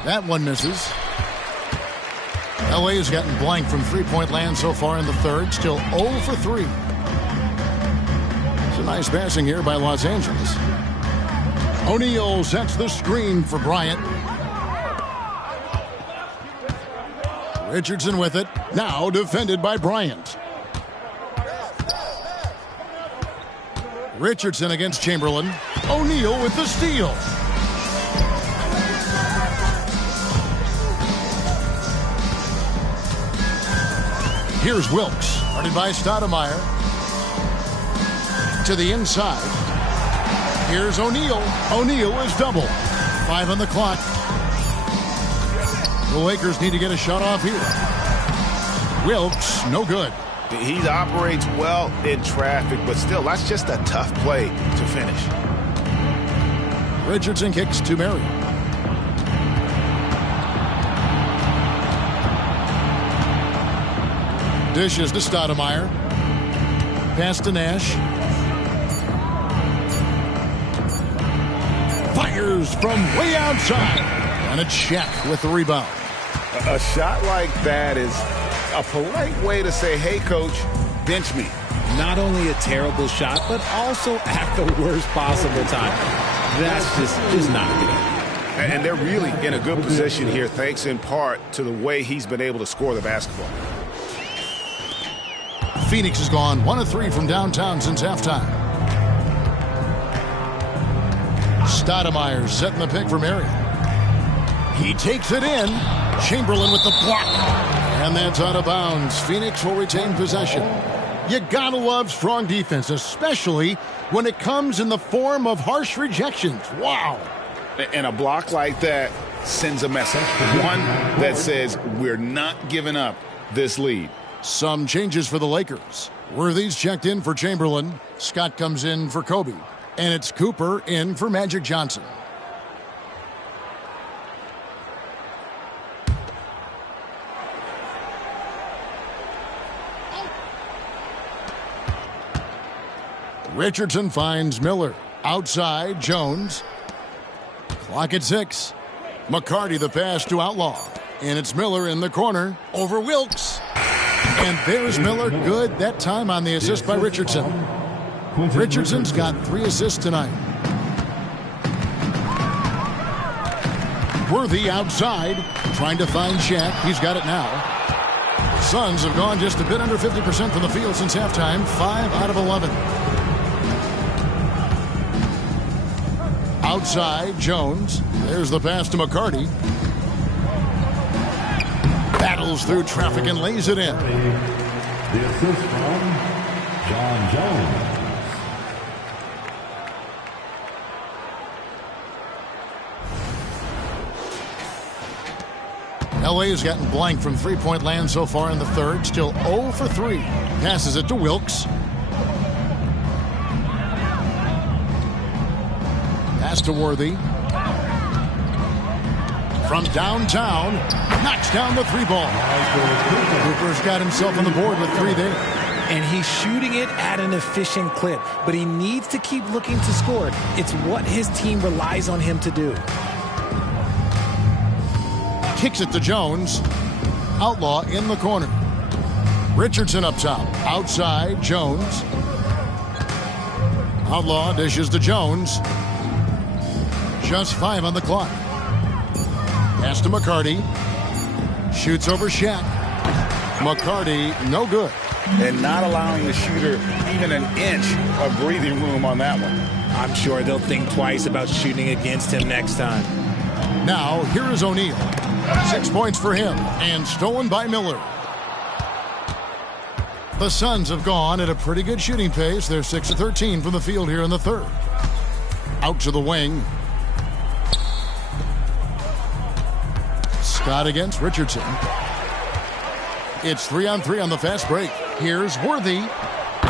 That one misses. LA has gotten blank from three-point land so far in the third. Still 0 for 3. It's a nice passing here by Los Angeles. O'Neal sets the screen for Bryant. Richardson with it. Now defended by Bryant. Richardson against Chamberlain. O'Neal with the steal. Here's Wilkes, guarded by Stoudemire. To the inside. Here's O'Neal. O'Neal is double. 5 on the clock. The Lakers need to get a shot off here. Wilkes, no good. He operates well in traffic, but still, that's just a tough play to finish. Richardson kicks to Murray. Dishes to Stoudemire. Pass to Nash. Fires from way outside. And a check with the rebound. A shot like that is a polite way to say, hey, coach, bench me. Not only a terrible shot, but also at the worst possible time. That's just not a good idea. And they're really in a good position here, thanks in part to the way he's been able to score the basketball. Phoenix has gone 1 of 3 from downtown since halftime. Stoudemire setting the pick for Marion. He takes it in. Chamberlain with the block. And that's out of bounds. Phoenix will retain possession. You gotta love strong defense, especially when it comes in the form of harsh rejections. Wow. And a block like that sends a message. One that says we're not giving up this lead. Some changes for the Lakers. Worthy's checked in for Chamberlain. Scott comes in for Kobe. And it's Cooper in for Magic Johnson. Richardson finds Miller. Outside, Jones. Clock at 6. McCarty the pass to Outlaw. And it's Miller in the corner over Wilkes. And there's Miller. Good that time on the assist by Richardson. Richardson's got 3 assists tonight. Worthy outside. Trying to find Shaq. He's got it now. The Suns have gone just a bit under 50% from the field since halftime. 5 out of 11. Outside, Jones. There's the pass to McCarty. Battles through traffic and lays it in. The assist from John Jones. LA has gotten blank from three-point land so far in the third. Still 0 for 3. Passes it to Wilkes. Pass to Worthy. From downtown, knocks down the 3-ball. Cooper's got himself on the board with 3 there. And he's shooting it at an efficient clip, but he needs to keep looking to score. It's what his team relies on him to do. Kicks it to Jones. Outlaw in the corner. Richardson up top. Outside, Jones. Outlaw dishes to Jones. Just 5 on the clock. Pass to McCarty. Shoots over Shaq. McCarty, no good. And not allowing the shooter even an inch of breathing room on that one. I'm sure they'll think twice about shooting against him next time. Now, here is O'Neal. 6 points for him, and stolen by Miller. The Suns have gone at a pretty good shooting pace. They're 6 of 13 from the field here in the third. Out to the wing. Scott against Richardson. It's 3-on-3 on the fast break. Here's Worthy.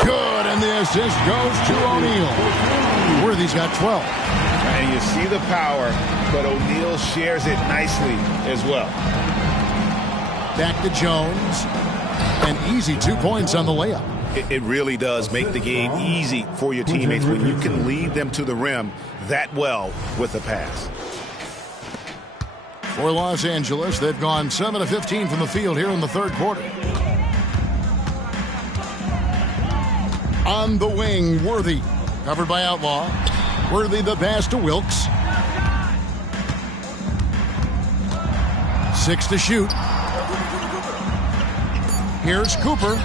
Good, and the assist goes to O'Neal. Worthy's got 12. And you see the power, but O'Neal shares it nicely as well. Back to Jones. An easy 2 points on the layup. It really does make the game easy for your teammates when you can lead them to the rim that well with a pass. For Los Angeles, they've gone 7 of 15 from the field here in the third quarter. On the wing, Worthy. Covered by Outlaw. Worthy the pass to Wilkes. 6 to shoot. Here's Cooper.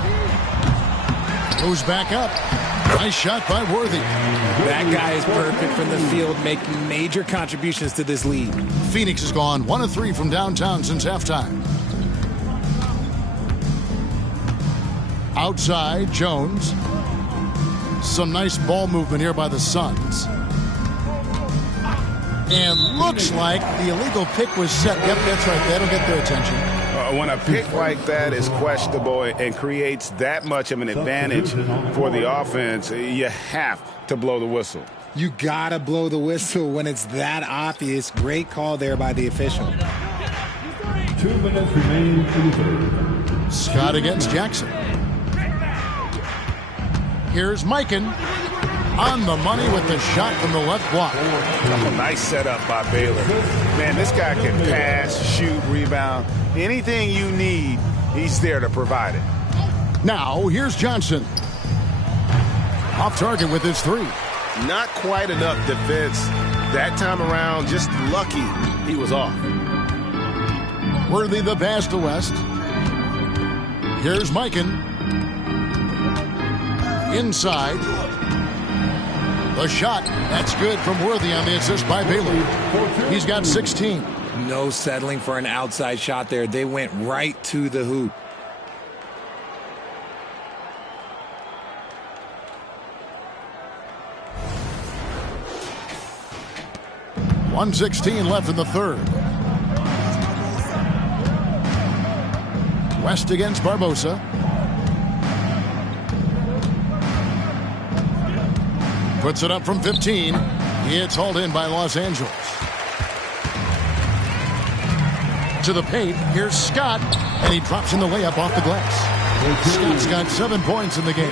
Goes back up. Nice shot by Worthy. That guy is perfect from the field, making major contributions to this lead. Phoenix has gone 1 of 3 from downtown since halftime. Outside, Jones. Some nice ball movement here by the Suns. And looks like the illegal pick was set. Yep, that's right. That'll get their attention. When a pick like that is questionable and creates that much of an advantage for the offense, you have to blow the whistle. You gotta blow the whistle when it's that obvious. Great call there by the official. 2 minutes remain in the third. Scott against Jackson. Here's Mikan on the money with the shot from the left block. Nice setup by Baylor. Man, this guy can pass, shoot, rebound. Anything you need, he's there to provide it. Now, here's Johnson. Off target with his 3. Not quite enough defense that time around. Just lucky he was off. Worthy the pass to West. Here's Mikan. Inside. The shot. That's good from Worthy on the assist by Baylor. He's got 16. No settling for an outside shot there. They went right to the hoop. .116 left in the third. West against Barbosa. Puts it up from 15. It's hauled in by Los Angeles. To the paint, here's Scott, and he drops in the layup off the glass. Scott's got 7 points in the game.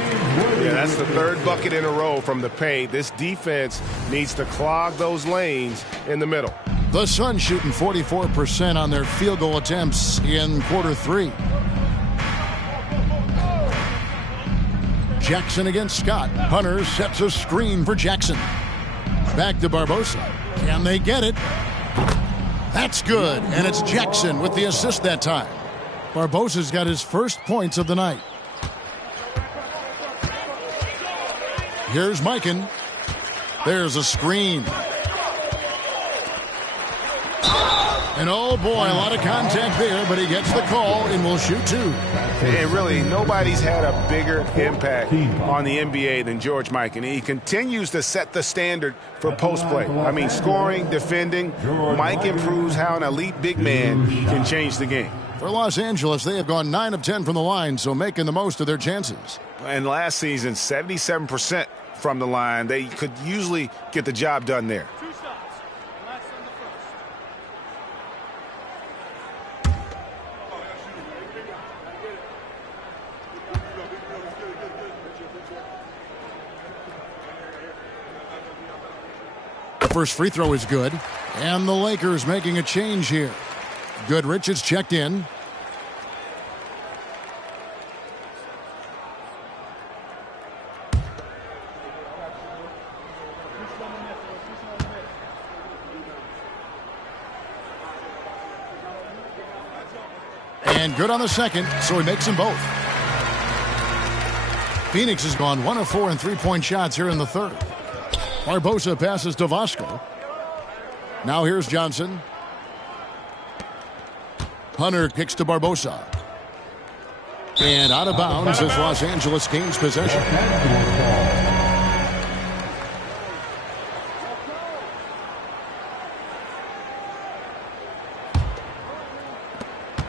Yeah, that's the third bucket in a row from the paint. This defense needs to clog those lanes in the middle. The Suns shooting 44% on their field goal attempts in quarter 3. Jackson against Scott. Hunter sets a screen for Jackson. Back to Barbosa. Can they get it? That's good, and it's Jackson with the assist that time. Barbosa's got his first points of the night. Here's Mikan. There's a screen. And oh boy, a lot of contact there, but he gets the call and will shoot 2. And really, nobody's had a bigger impact on the NBA than George Mikan. He continues to set the standard for post play. I mean, scoring, defending. Mike improves how an elite big man can change the game. For Los Angeles, they have gone 9 of 10 from the line, so making the most of their chances. And last season, 77% from the line. They could usually get the job done there. First free throw is good, and the Lakers making a change here. Goodrich is checked in. And good on the second, so he makes them both. Phoenix has gone 1 of 4 in three-point shots here in the third. Barbosa passes to Vasco. Now here's Johnson. Hunter kicks to Barbosa. And out of bounds as Los Angeles gains possession.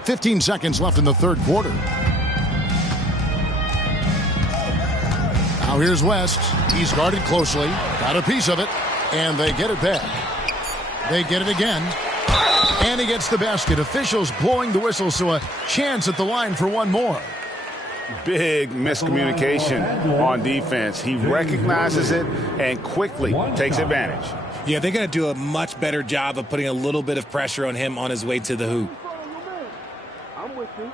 15 seconds left in the third quarter. Now here's West. He's guarded closely. Got a piece of it. And they get it back. They get it again. And he gets the basket. Officials blowing the whistle, so a chance at the line for one more. Big miscommunication on defense. He recognizes it and quickly takes advantage. Yeah, they're going to do a much better job of putting a little bit of pressure on him on his way to the hoop. I'm with you.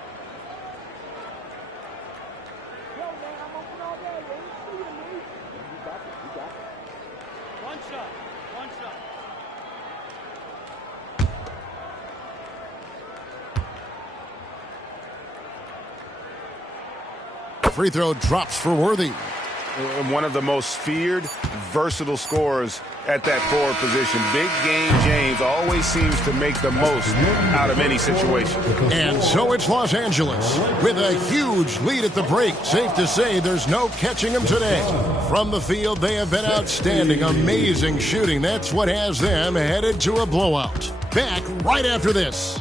Free throw drops for Worthy. One of the most feared, versatile scorers at that forward position. Big game James always seems to make the most out of any situation. And so it's Los Angeles with a huge lead at the break. Safe to say there's no catching them today. From the field, they have been outstanding. Amazing shooting. That's what has them headed to a blowout. Back right after this.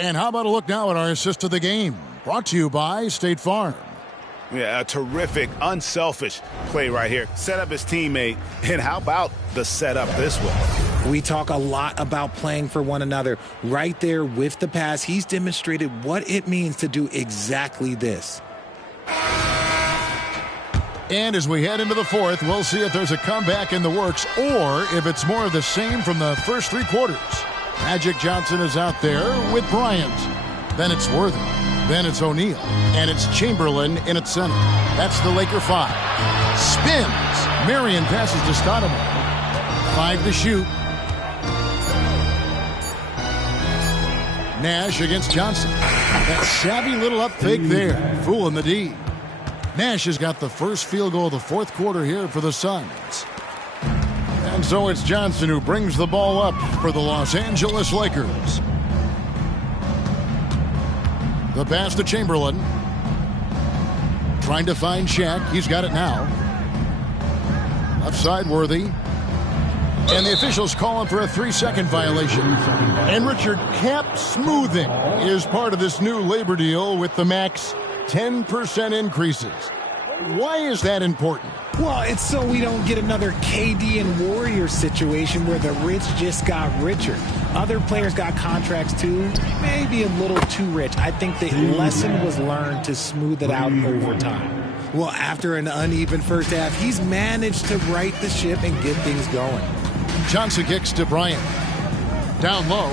And how about a look now at our assist of the game? Brought to you by State Farm. Yeah, a terrific, unselfish play right here. Set up his teammate, and how about the setup this way? We talk a lot about playing for one another. Right there with the pass, he's demonstrated what it means to do exactly this. And as we head into the fourth, we'll see if there's a comeback in the works or if it's more of the same from the first three quarters. Magic Johnson is out there with Bryant. Then it's Worthy. Then it's O'Neal. And it's Chamberlain in its center. That's the Laker 5. Spins. Marion passes to Stoudemire. 5 to shoot. Nash against Johnson. That savvy little up fake there. Fooling the D. Nash has got the first field goal of the fourth quarter here for the Suns. And so it's Johnson who brings the ball up for the Los Angeles Lakers. The pass to Chamberlain. Trying to find Shaq. He's got it now. Left side Worthy. And the officials call him for a 3-second violation. And Richard, cap smoothing is part of this new labor deal with the max 10% increases. Why is that important? Well, it's so we don't get another KD and Warriors situation where the rich just got richer. Other players got contracts too, maybe a little too rich. I think the lesson was learned to smooth it out over time. Well, after an uneven first half, he's managed to right the ship and get things going. Johnson kicks to Bryant. Down low.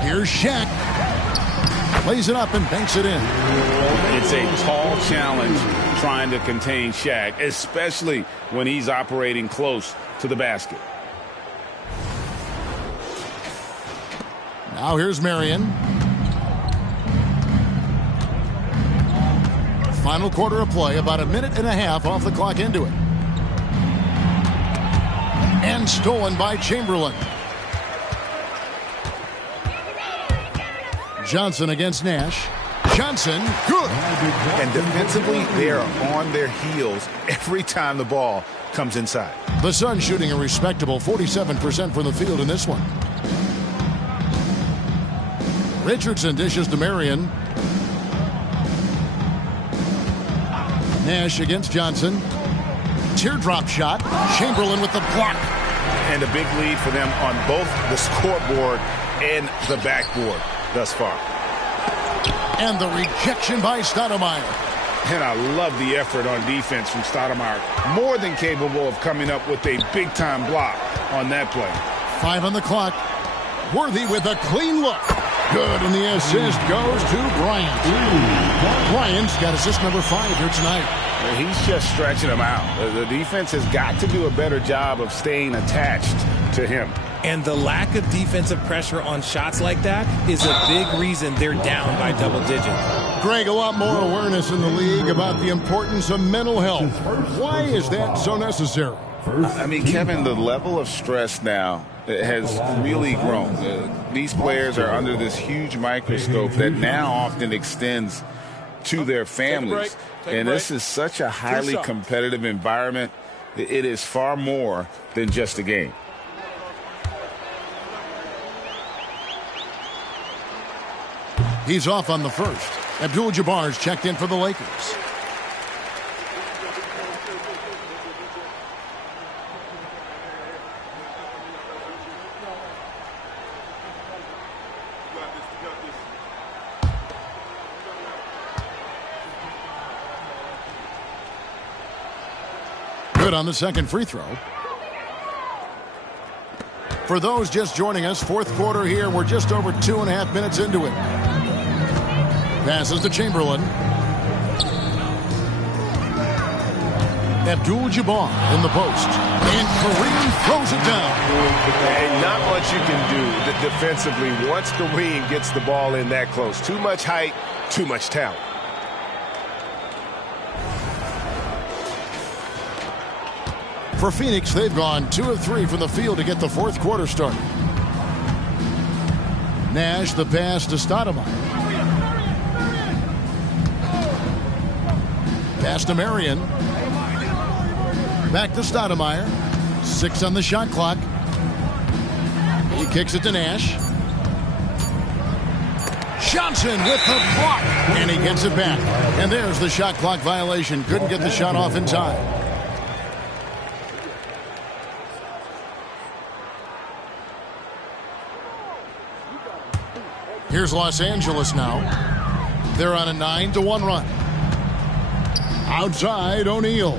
Here's Shaq. Plays it up and banks it in. It's a tall challenge trying to contain Shaq, especially when he's operating close to the basket. Now here's Marion. Final quarter of play, about a minute and a half off the clock into it. And stolen by Chamberlain. Johnson against Nash. Johnson, good. And defensively, they are on their heels every time the ball comes inside. The Suns shooting a respectable 47% from the field in this one. Richardson dishes to Marion. Nash against Johnson. Teardrop shot. Chamberlain with the block. And a big lead for them on both the scoreboard and the backboard thus far. And the rejection by Stoudemire. And I love the effort on defense from Stoudemire. More than capable of coming up with a big-time block on that play. 5 on the clock. Worthy with a clean look. Good, and the assist goes to Bryant. Bryant's got assist number 5 here tonight. He's just stretching them out. The defense has got to do a better job of staying attached to him. And the lack of defensive pressure on shots like that is a big reason they're down by double digits. Greg, a lot more awareness in the league about the importance of mental health. Why is that so necessary? I mean, Kevin, the level of stress now has really grown. These players are under this huge microscope that now often extends to their families. And this is such a highly competitive environment. It is far more than just a game. He's off on the first. Abdul-Jabbar's checked in for the Lakers. Good on the second free throw. For those just joining us, fourth quarter here. We're just over 2.5 minutes into it. Passes to Chamberlain. Abdul-Jabbar in the post. And Kareem throws it down. And not much you can do defensively once Kareem gets the ball in that close. Too much height, too much talent. For Phoenix, they've gone 2 of 3 from the field to get the fourth quarter started. Nash, the pass to Stoudemire. Pass to Marion. Back to Stoudemire. 6 on the shot clock. He kicks it to Nash. Johnson with the block. And he gets it back. And there's the shot clock violation. Couldn't get the shot off in time. Here's Los Angeles now. They're on a 9-1 run. Outside, O'Neal.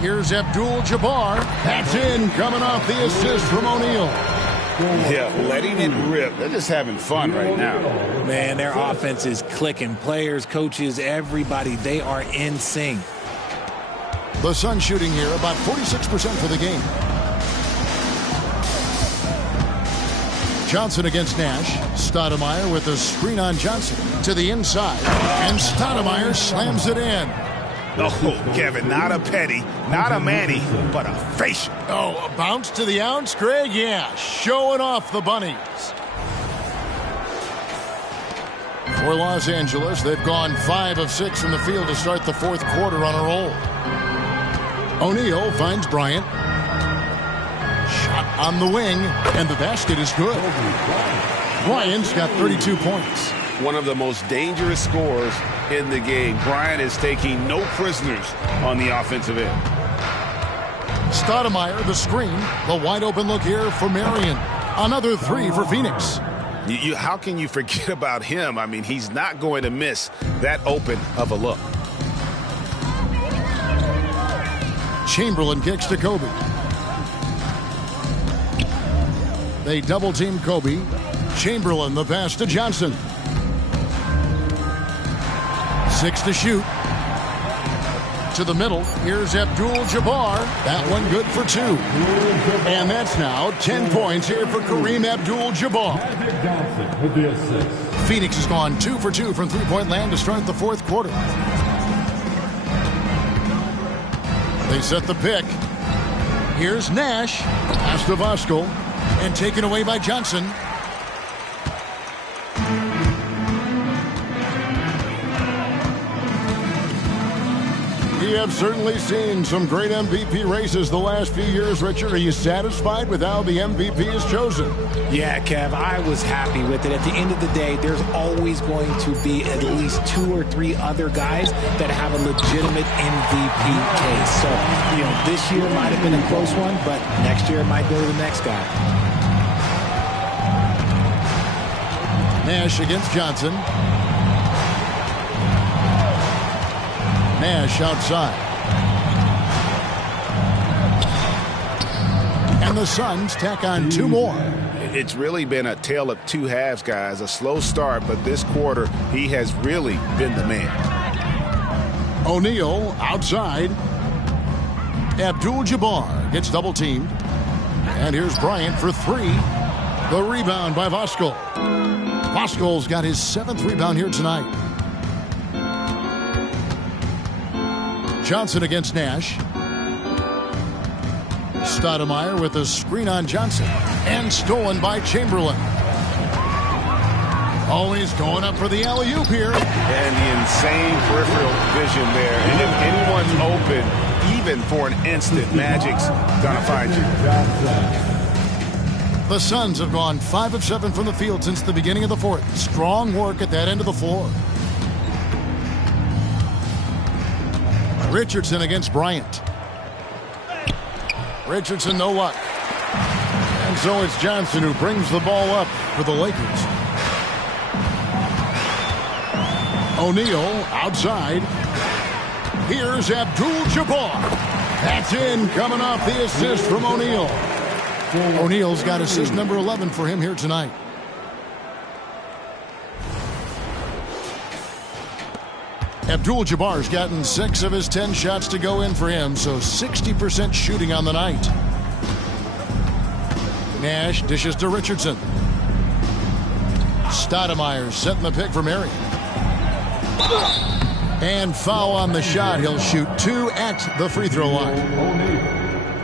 Here's Abdul-Jabbar. That's in, coming off the assist from O'Neal. Yeah, letting it rip. They're just having fun right now. Man, their offense is clicking. Players, coaches, everybody, they are in sync. The Suns shooting here about 46% for the game. Johnson against Nash. Stoudemire with a screen on Johnson to the inside. And Stoudemire slams it in. Oh, Kevin, not a petty, not a Manny, but a facial. Oh, a bounce to the ounce, Greg? Yeah, showing off the bunnies. For Los Angeles, they've gone 5 of 6 from the field to start the fourth quarter on a roll. O'Neal finds Bryant. Shot on the wing, and the basket is good. Bryant's got 32 points. One of the most dangerous scorers in the game. Bryant is taking no prisoners on the offensive end. Stoudemire, the screen. The wide open look here for Marion. Another 3 for Phoenix. How can you forget about him? I mean, he's not going to miss that open of a look. Chamberlain kicks to Kobe. They double team Kobe. Chamberlain, the pass to Johnson. 6 to shoot. To the middle. Here's Abdul-Jabbar. That one good for 2. And that's now 10 points here for Kareem Abdul-Jabbar. Magic Johnson with the assist. Phoenix has gone 2 for 2 from three-point land to start the fourth quarter. They set the pick. Here's Nash. Pass to Voskuhl. And taken away by Johnson. We have certainly seen some great MVP races the last few years, Richard. Are you satisfied with how the MVP is chosen? Yeah, Kev, I was happy with it. At the end of the day, there's always going to be at least 2 or 3 other guys that have a legitimate MVP case. So, this year might have been a close one, but next year it might go to the next guy. Nash against Johnson. Nash outside. And the Suns tack on 2 more. It's really been a tale of 2 halves, guys. A slow start, but this quarter, he has really been the man. O'Neal outside. Abdul-Jabbar gets double teamed. And here's Bryant for 3. The rebound by Voskuhl. Voskuhl's got his 7th rebound here tonight. Johnson against Nash. Stoudemire with a screen on Johnson. And stolen by Chamberlain. Oh, he's going up for the alley-oop here. And the insane peripheral vision there. And if anyone's open, even for an instant, Magic's gonna find you. The Suns have gone 5 of 7 from the field since the beginning of the fourth. Strong work at that end of the floor. Richardson against Bryant. Richardson, no luck. And so it's Johnson who brings the ball up for the Lakers. O'Neal outside. Here's Abdul-Jabbar. That's in, coming off the assist from O'Neal. O'Neal's got assist number 11 for him here tonight. Abdul-Jabbar's gotten 6 of his 10 shots to go in for him, so 60% shooting on the night. Nash dishes to Richardson. Stoudemire setting the pick for Marion. And foul on the shot. He'll shoot 2 at the free throw line.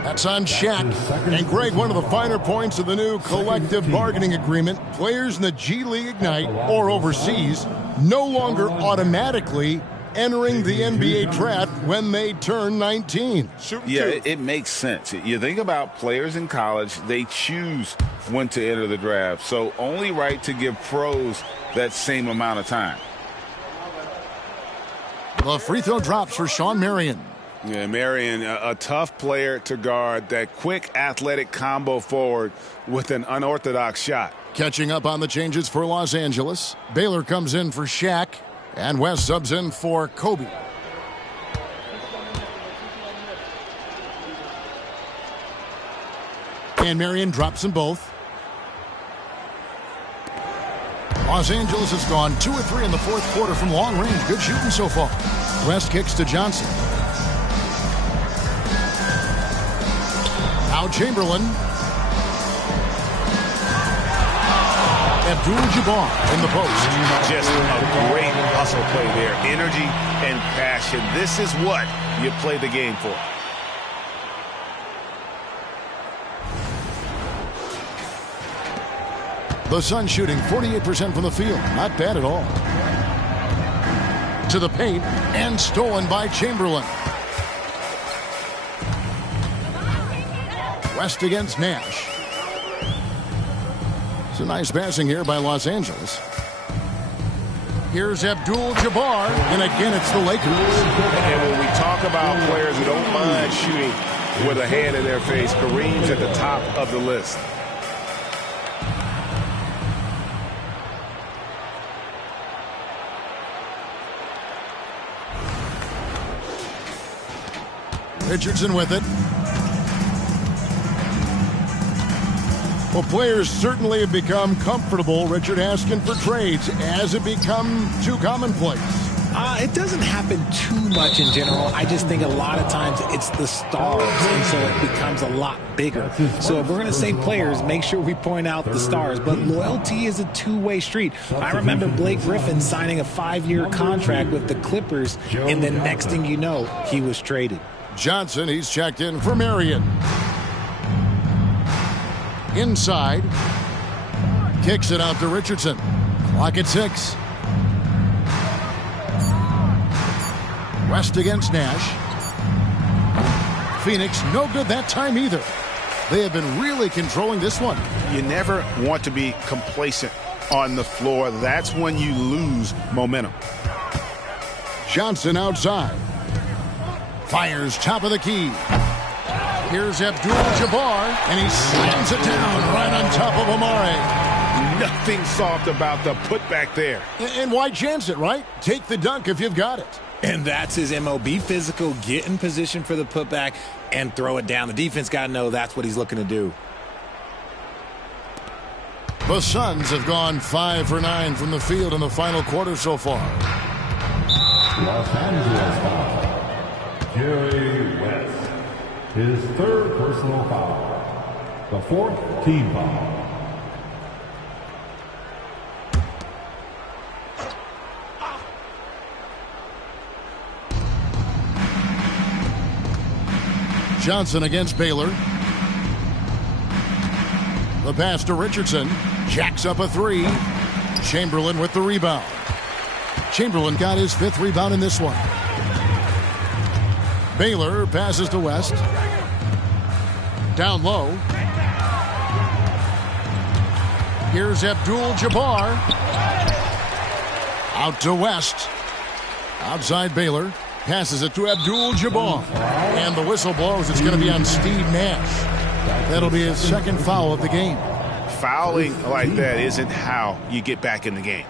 That's on Shaq. And Greg, one of the finer points of the new collective bargaining agreement, players in the G League Ignite or overseas no longer automatically entering the NBA draft when they turn 19. Yeah, it makes sense. You think about players in college, they choose when to enter the draft. So only right to give pros that same amount of time. The free throw drops for Shawn Marion. Yeah, Marion, a tough player to guard. That quick athletic combo forward with an unorthodox shot. Catching up on the changes for Los Angeles. Baylor comes in for Shaq. And West subs in for Kobe. And Marion drops them both. Los Angeles has gone 2 or 3 in the fourth quarter from long range. Good shooting so far. West kicks to Johnson. Now Chamberlain. Abdul-Jabbar in the post. Just a great hustle play there. Energy and passion. This is what you play the game for. The Suns shooting 48% from the field. Not bad at all. To the paint and stolen by Chamberlain. West against Nash. It's a nice passing here by Los Angeles. Here's Abdul-Jabbar, and again it's the Lakers. And when we talk about players who don't mind shooting with a hand in their face, Kareem's at the top of the list. Richardson with it. Well, players certainly have become comfortable, Richard, asking for trades. Has it become too commonplace? It doesn't happen too much in general. I just think a lot of times it's the stars, and so it becomes a lot bigger. So if we're going to say players, make sure we point out the stars. But loyalty is a two-way street. I remember Blake Griffin signing a 5-year contract with the Clippers, and then next thing you know, he was traded. Johnson, he's checked in for Marion. Inside. Kicks it out to Richardson. Clock at 6. West against Nash. Phoenix, no good that time either. They have been really controlling this one. You never want to be complacent on the floor. That's when you lose momentum. Johnson outside. Fires top of the key. Here's Abdul-Jabbar, and he slams it down right on top of Amare. Nothing soft about the putback there. And why chance it, right? Take the dunk if you've got it. And that's his MO. Be physical, get in position for the putback, and throw it down. The defense got to know that's what he's looking to do. The Suns have gone 5 for 9 from the field in the final quarter so far. Los Angeles foul. Jerry West. His third personal foul. The fourth team foul. Johnson against Baylor. The pass to Richardson. Jacks up a 3. Chamberlain with the rebound. Chamberlain got his 5th rebound in this one. Baylor passes to West. Down low. Here's Abdul-Jabbar. Out to West. Outside Baylor. Passes it to Abdul-Jabbar. And the whistle blows. It's going to be on Steve Nash. That'll be his 2nd foul of the game. Fouling like that isn't how you get back in the game.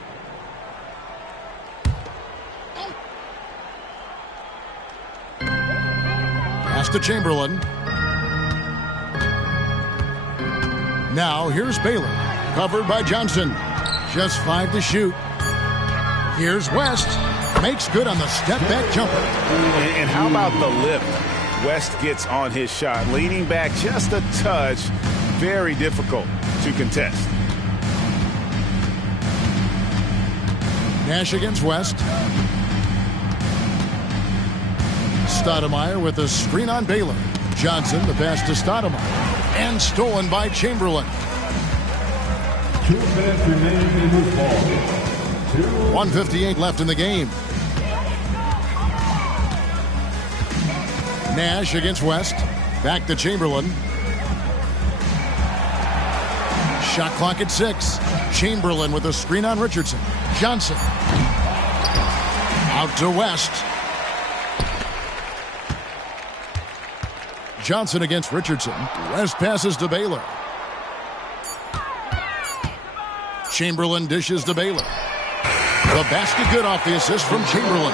Pass to Chamberlain. Now here's Baylor. Covered by Johnson. Just 5 to shoot. Here's West. Makes good on the step-back jumper. And how about the lift? West gets on his shot. Leaning back just a touch. Very difficult to contest. Nash against West. Stoudemire with a screen on Baylor. Johnson, the pass to Stoudemire. And stolen by Chamberlain. 2 minutes remaining in this ball. 1:58 left in the game. Nash against West. Back to Chamberlain. Shot clock at 6. Chamberlain with a screen on Richardson. Johnson. Out to West. Johnson against Richardson. West passes to Baylor. Chamberlain dishes to Baylor. The basket good off the assist from Chamberlain.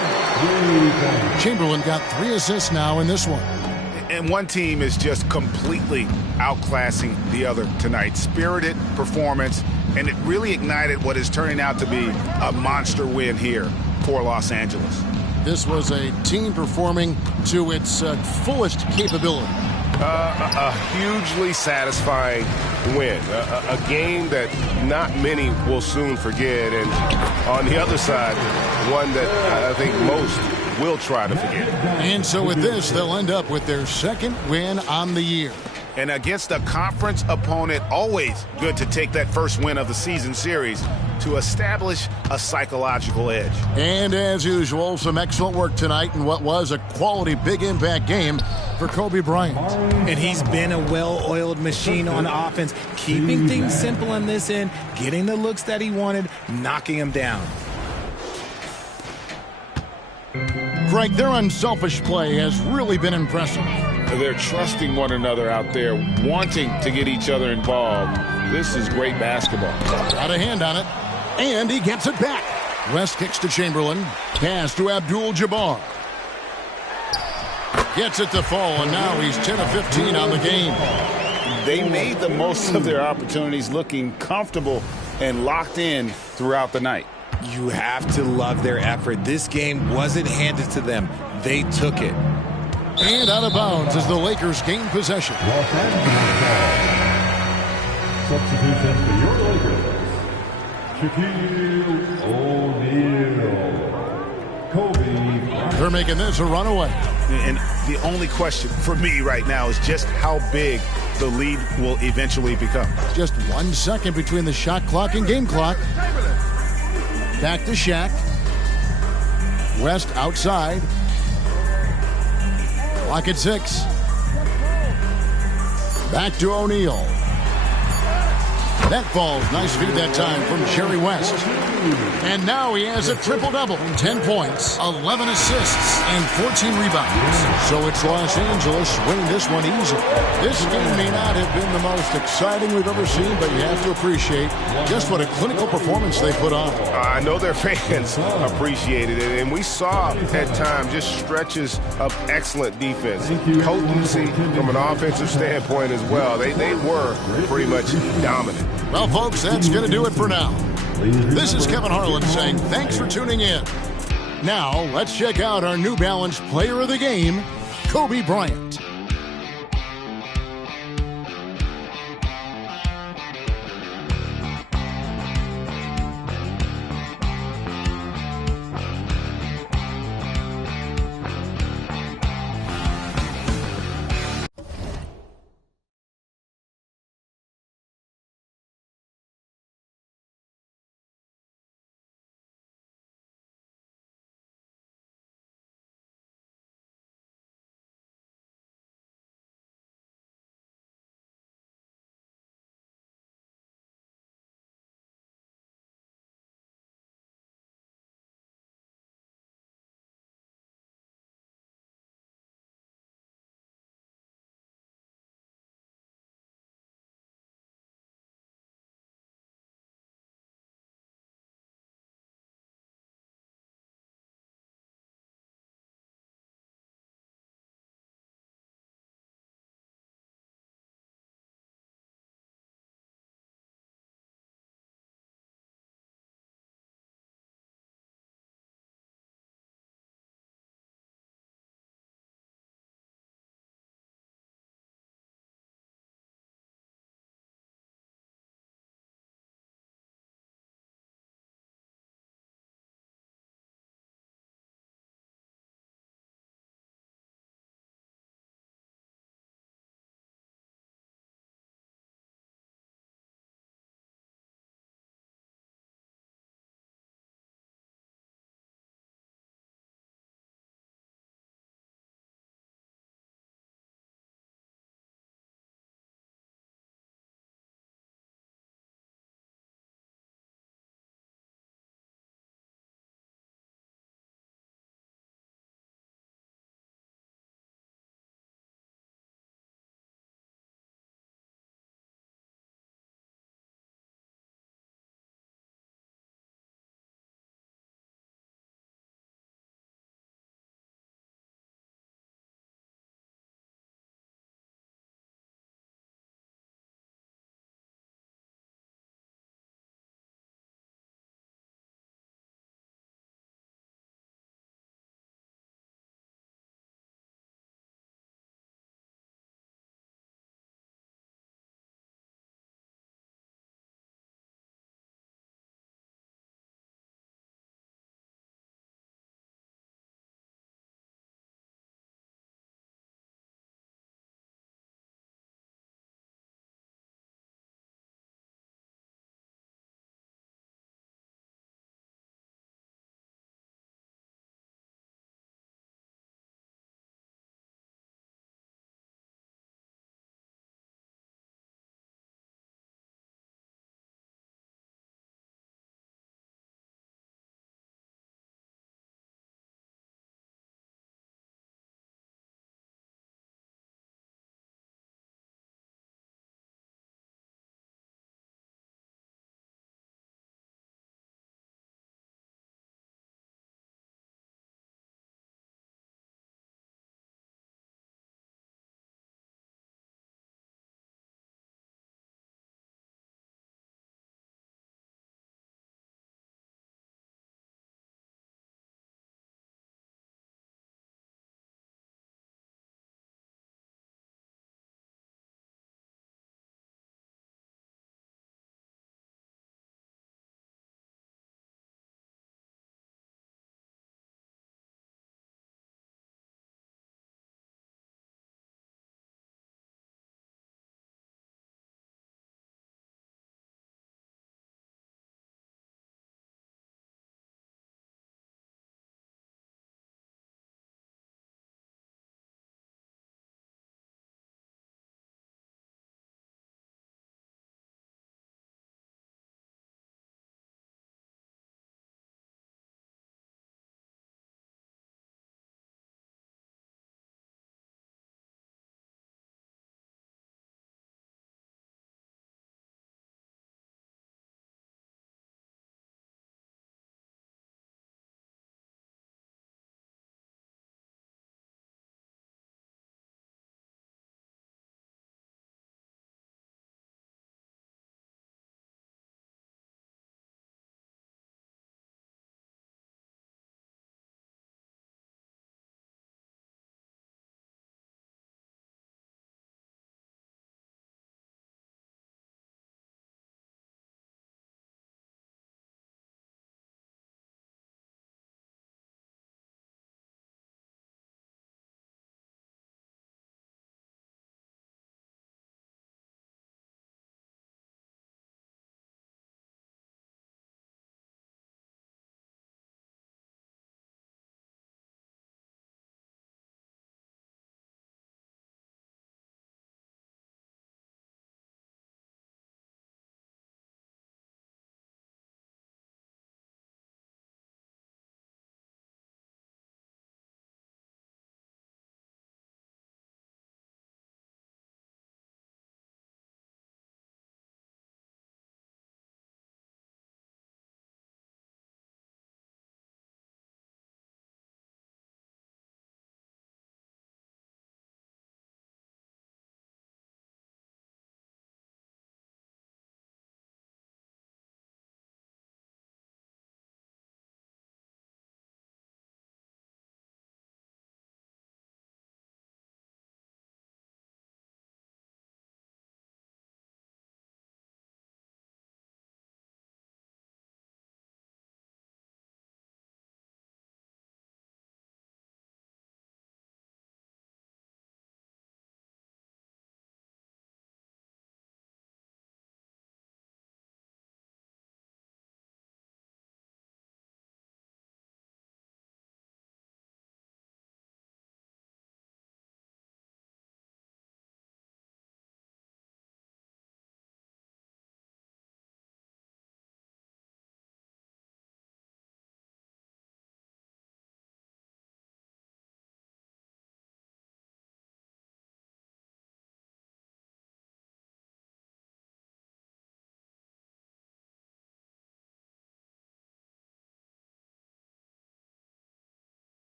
Chamberlain got 3 assists now in this one. And one team is just completely outclassing the other tonight. Spirited performance, and it really ignited what is turning out to be a monster win here for Los Angeles. This was a team performing to its fullest capability. A hugely satisfying win. A game that not many will soon forget. And on the other side, one that I think most will try to forget. And so with this, they'll end up with their 2nd win on the year. And against a conference opponent, always good to take that first win of the season series to establish a psychological edge. And as usual, some excellent work tonight in what was a quality big impact game for Kobe Bryant. And he's been a well-oiled machine on offense, keeping things simple on this end, getting the looks that he wanted, knocking them down. Greg, their unselfish play has really been impressive. They're trusting one another out there, wanting to get each other involved. This is great basketball. Got a hand on it, and he gets it back. West kicks to Chamberlain. Pass to Abdul-Jabbar. Gets it to fall, and now he's 10 of 15 on the game. They made the most of their opportunities, looking comfortable and locked in throughout the night. You have to love their effort. This game wasn't handed to them. They took it. And out of bounds as the Lakers gain possession. Los Angeles. Substitution for your Lakers. Shaquille O'Neal. Kobe. They're making this a runaway. And the only question for me right now is just how big the lead will eventually become. Just 1 second between the shot clock and game clock. Back to Shaq. West outside. Clock at 6. Back to O'Neal. That falls. Nice feed that time from Jerry West. And now he has a triple-double. 10 points, 11 assists, and 14 rebounds. So it's Los Angeles winning this one easily. This game may not have been the most exciting we've ever seen, but you have to appreciate just what a clinical performance they put on. I know their fans appreciated it, and we saw at times just stretches of excellent defense. Potency from an offensive standpoint as well. They were pretty much dominant. Well, folks, that's going to do it for now. This is Kevin Harlan saying thanks for tuning in. Now, let's check out our New Balance player of the game, Kobe Bryant.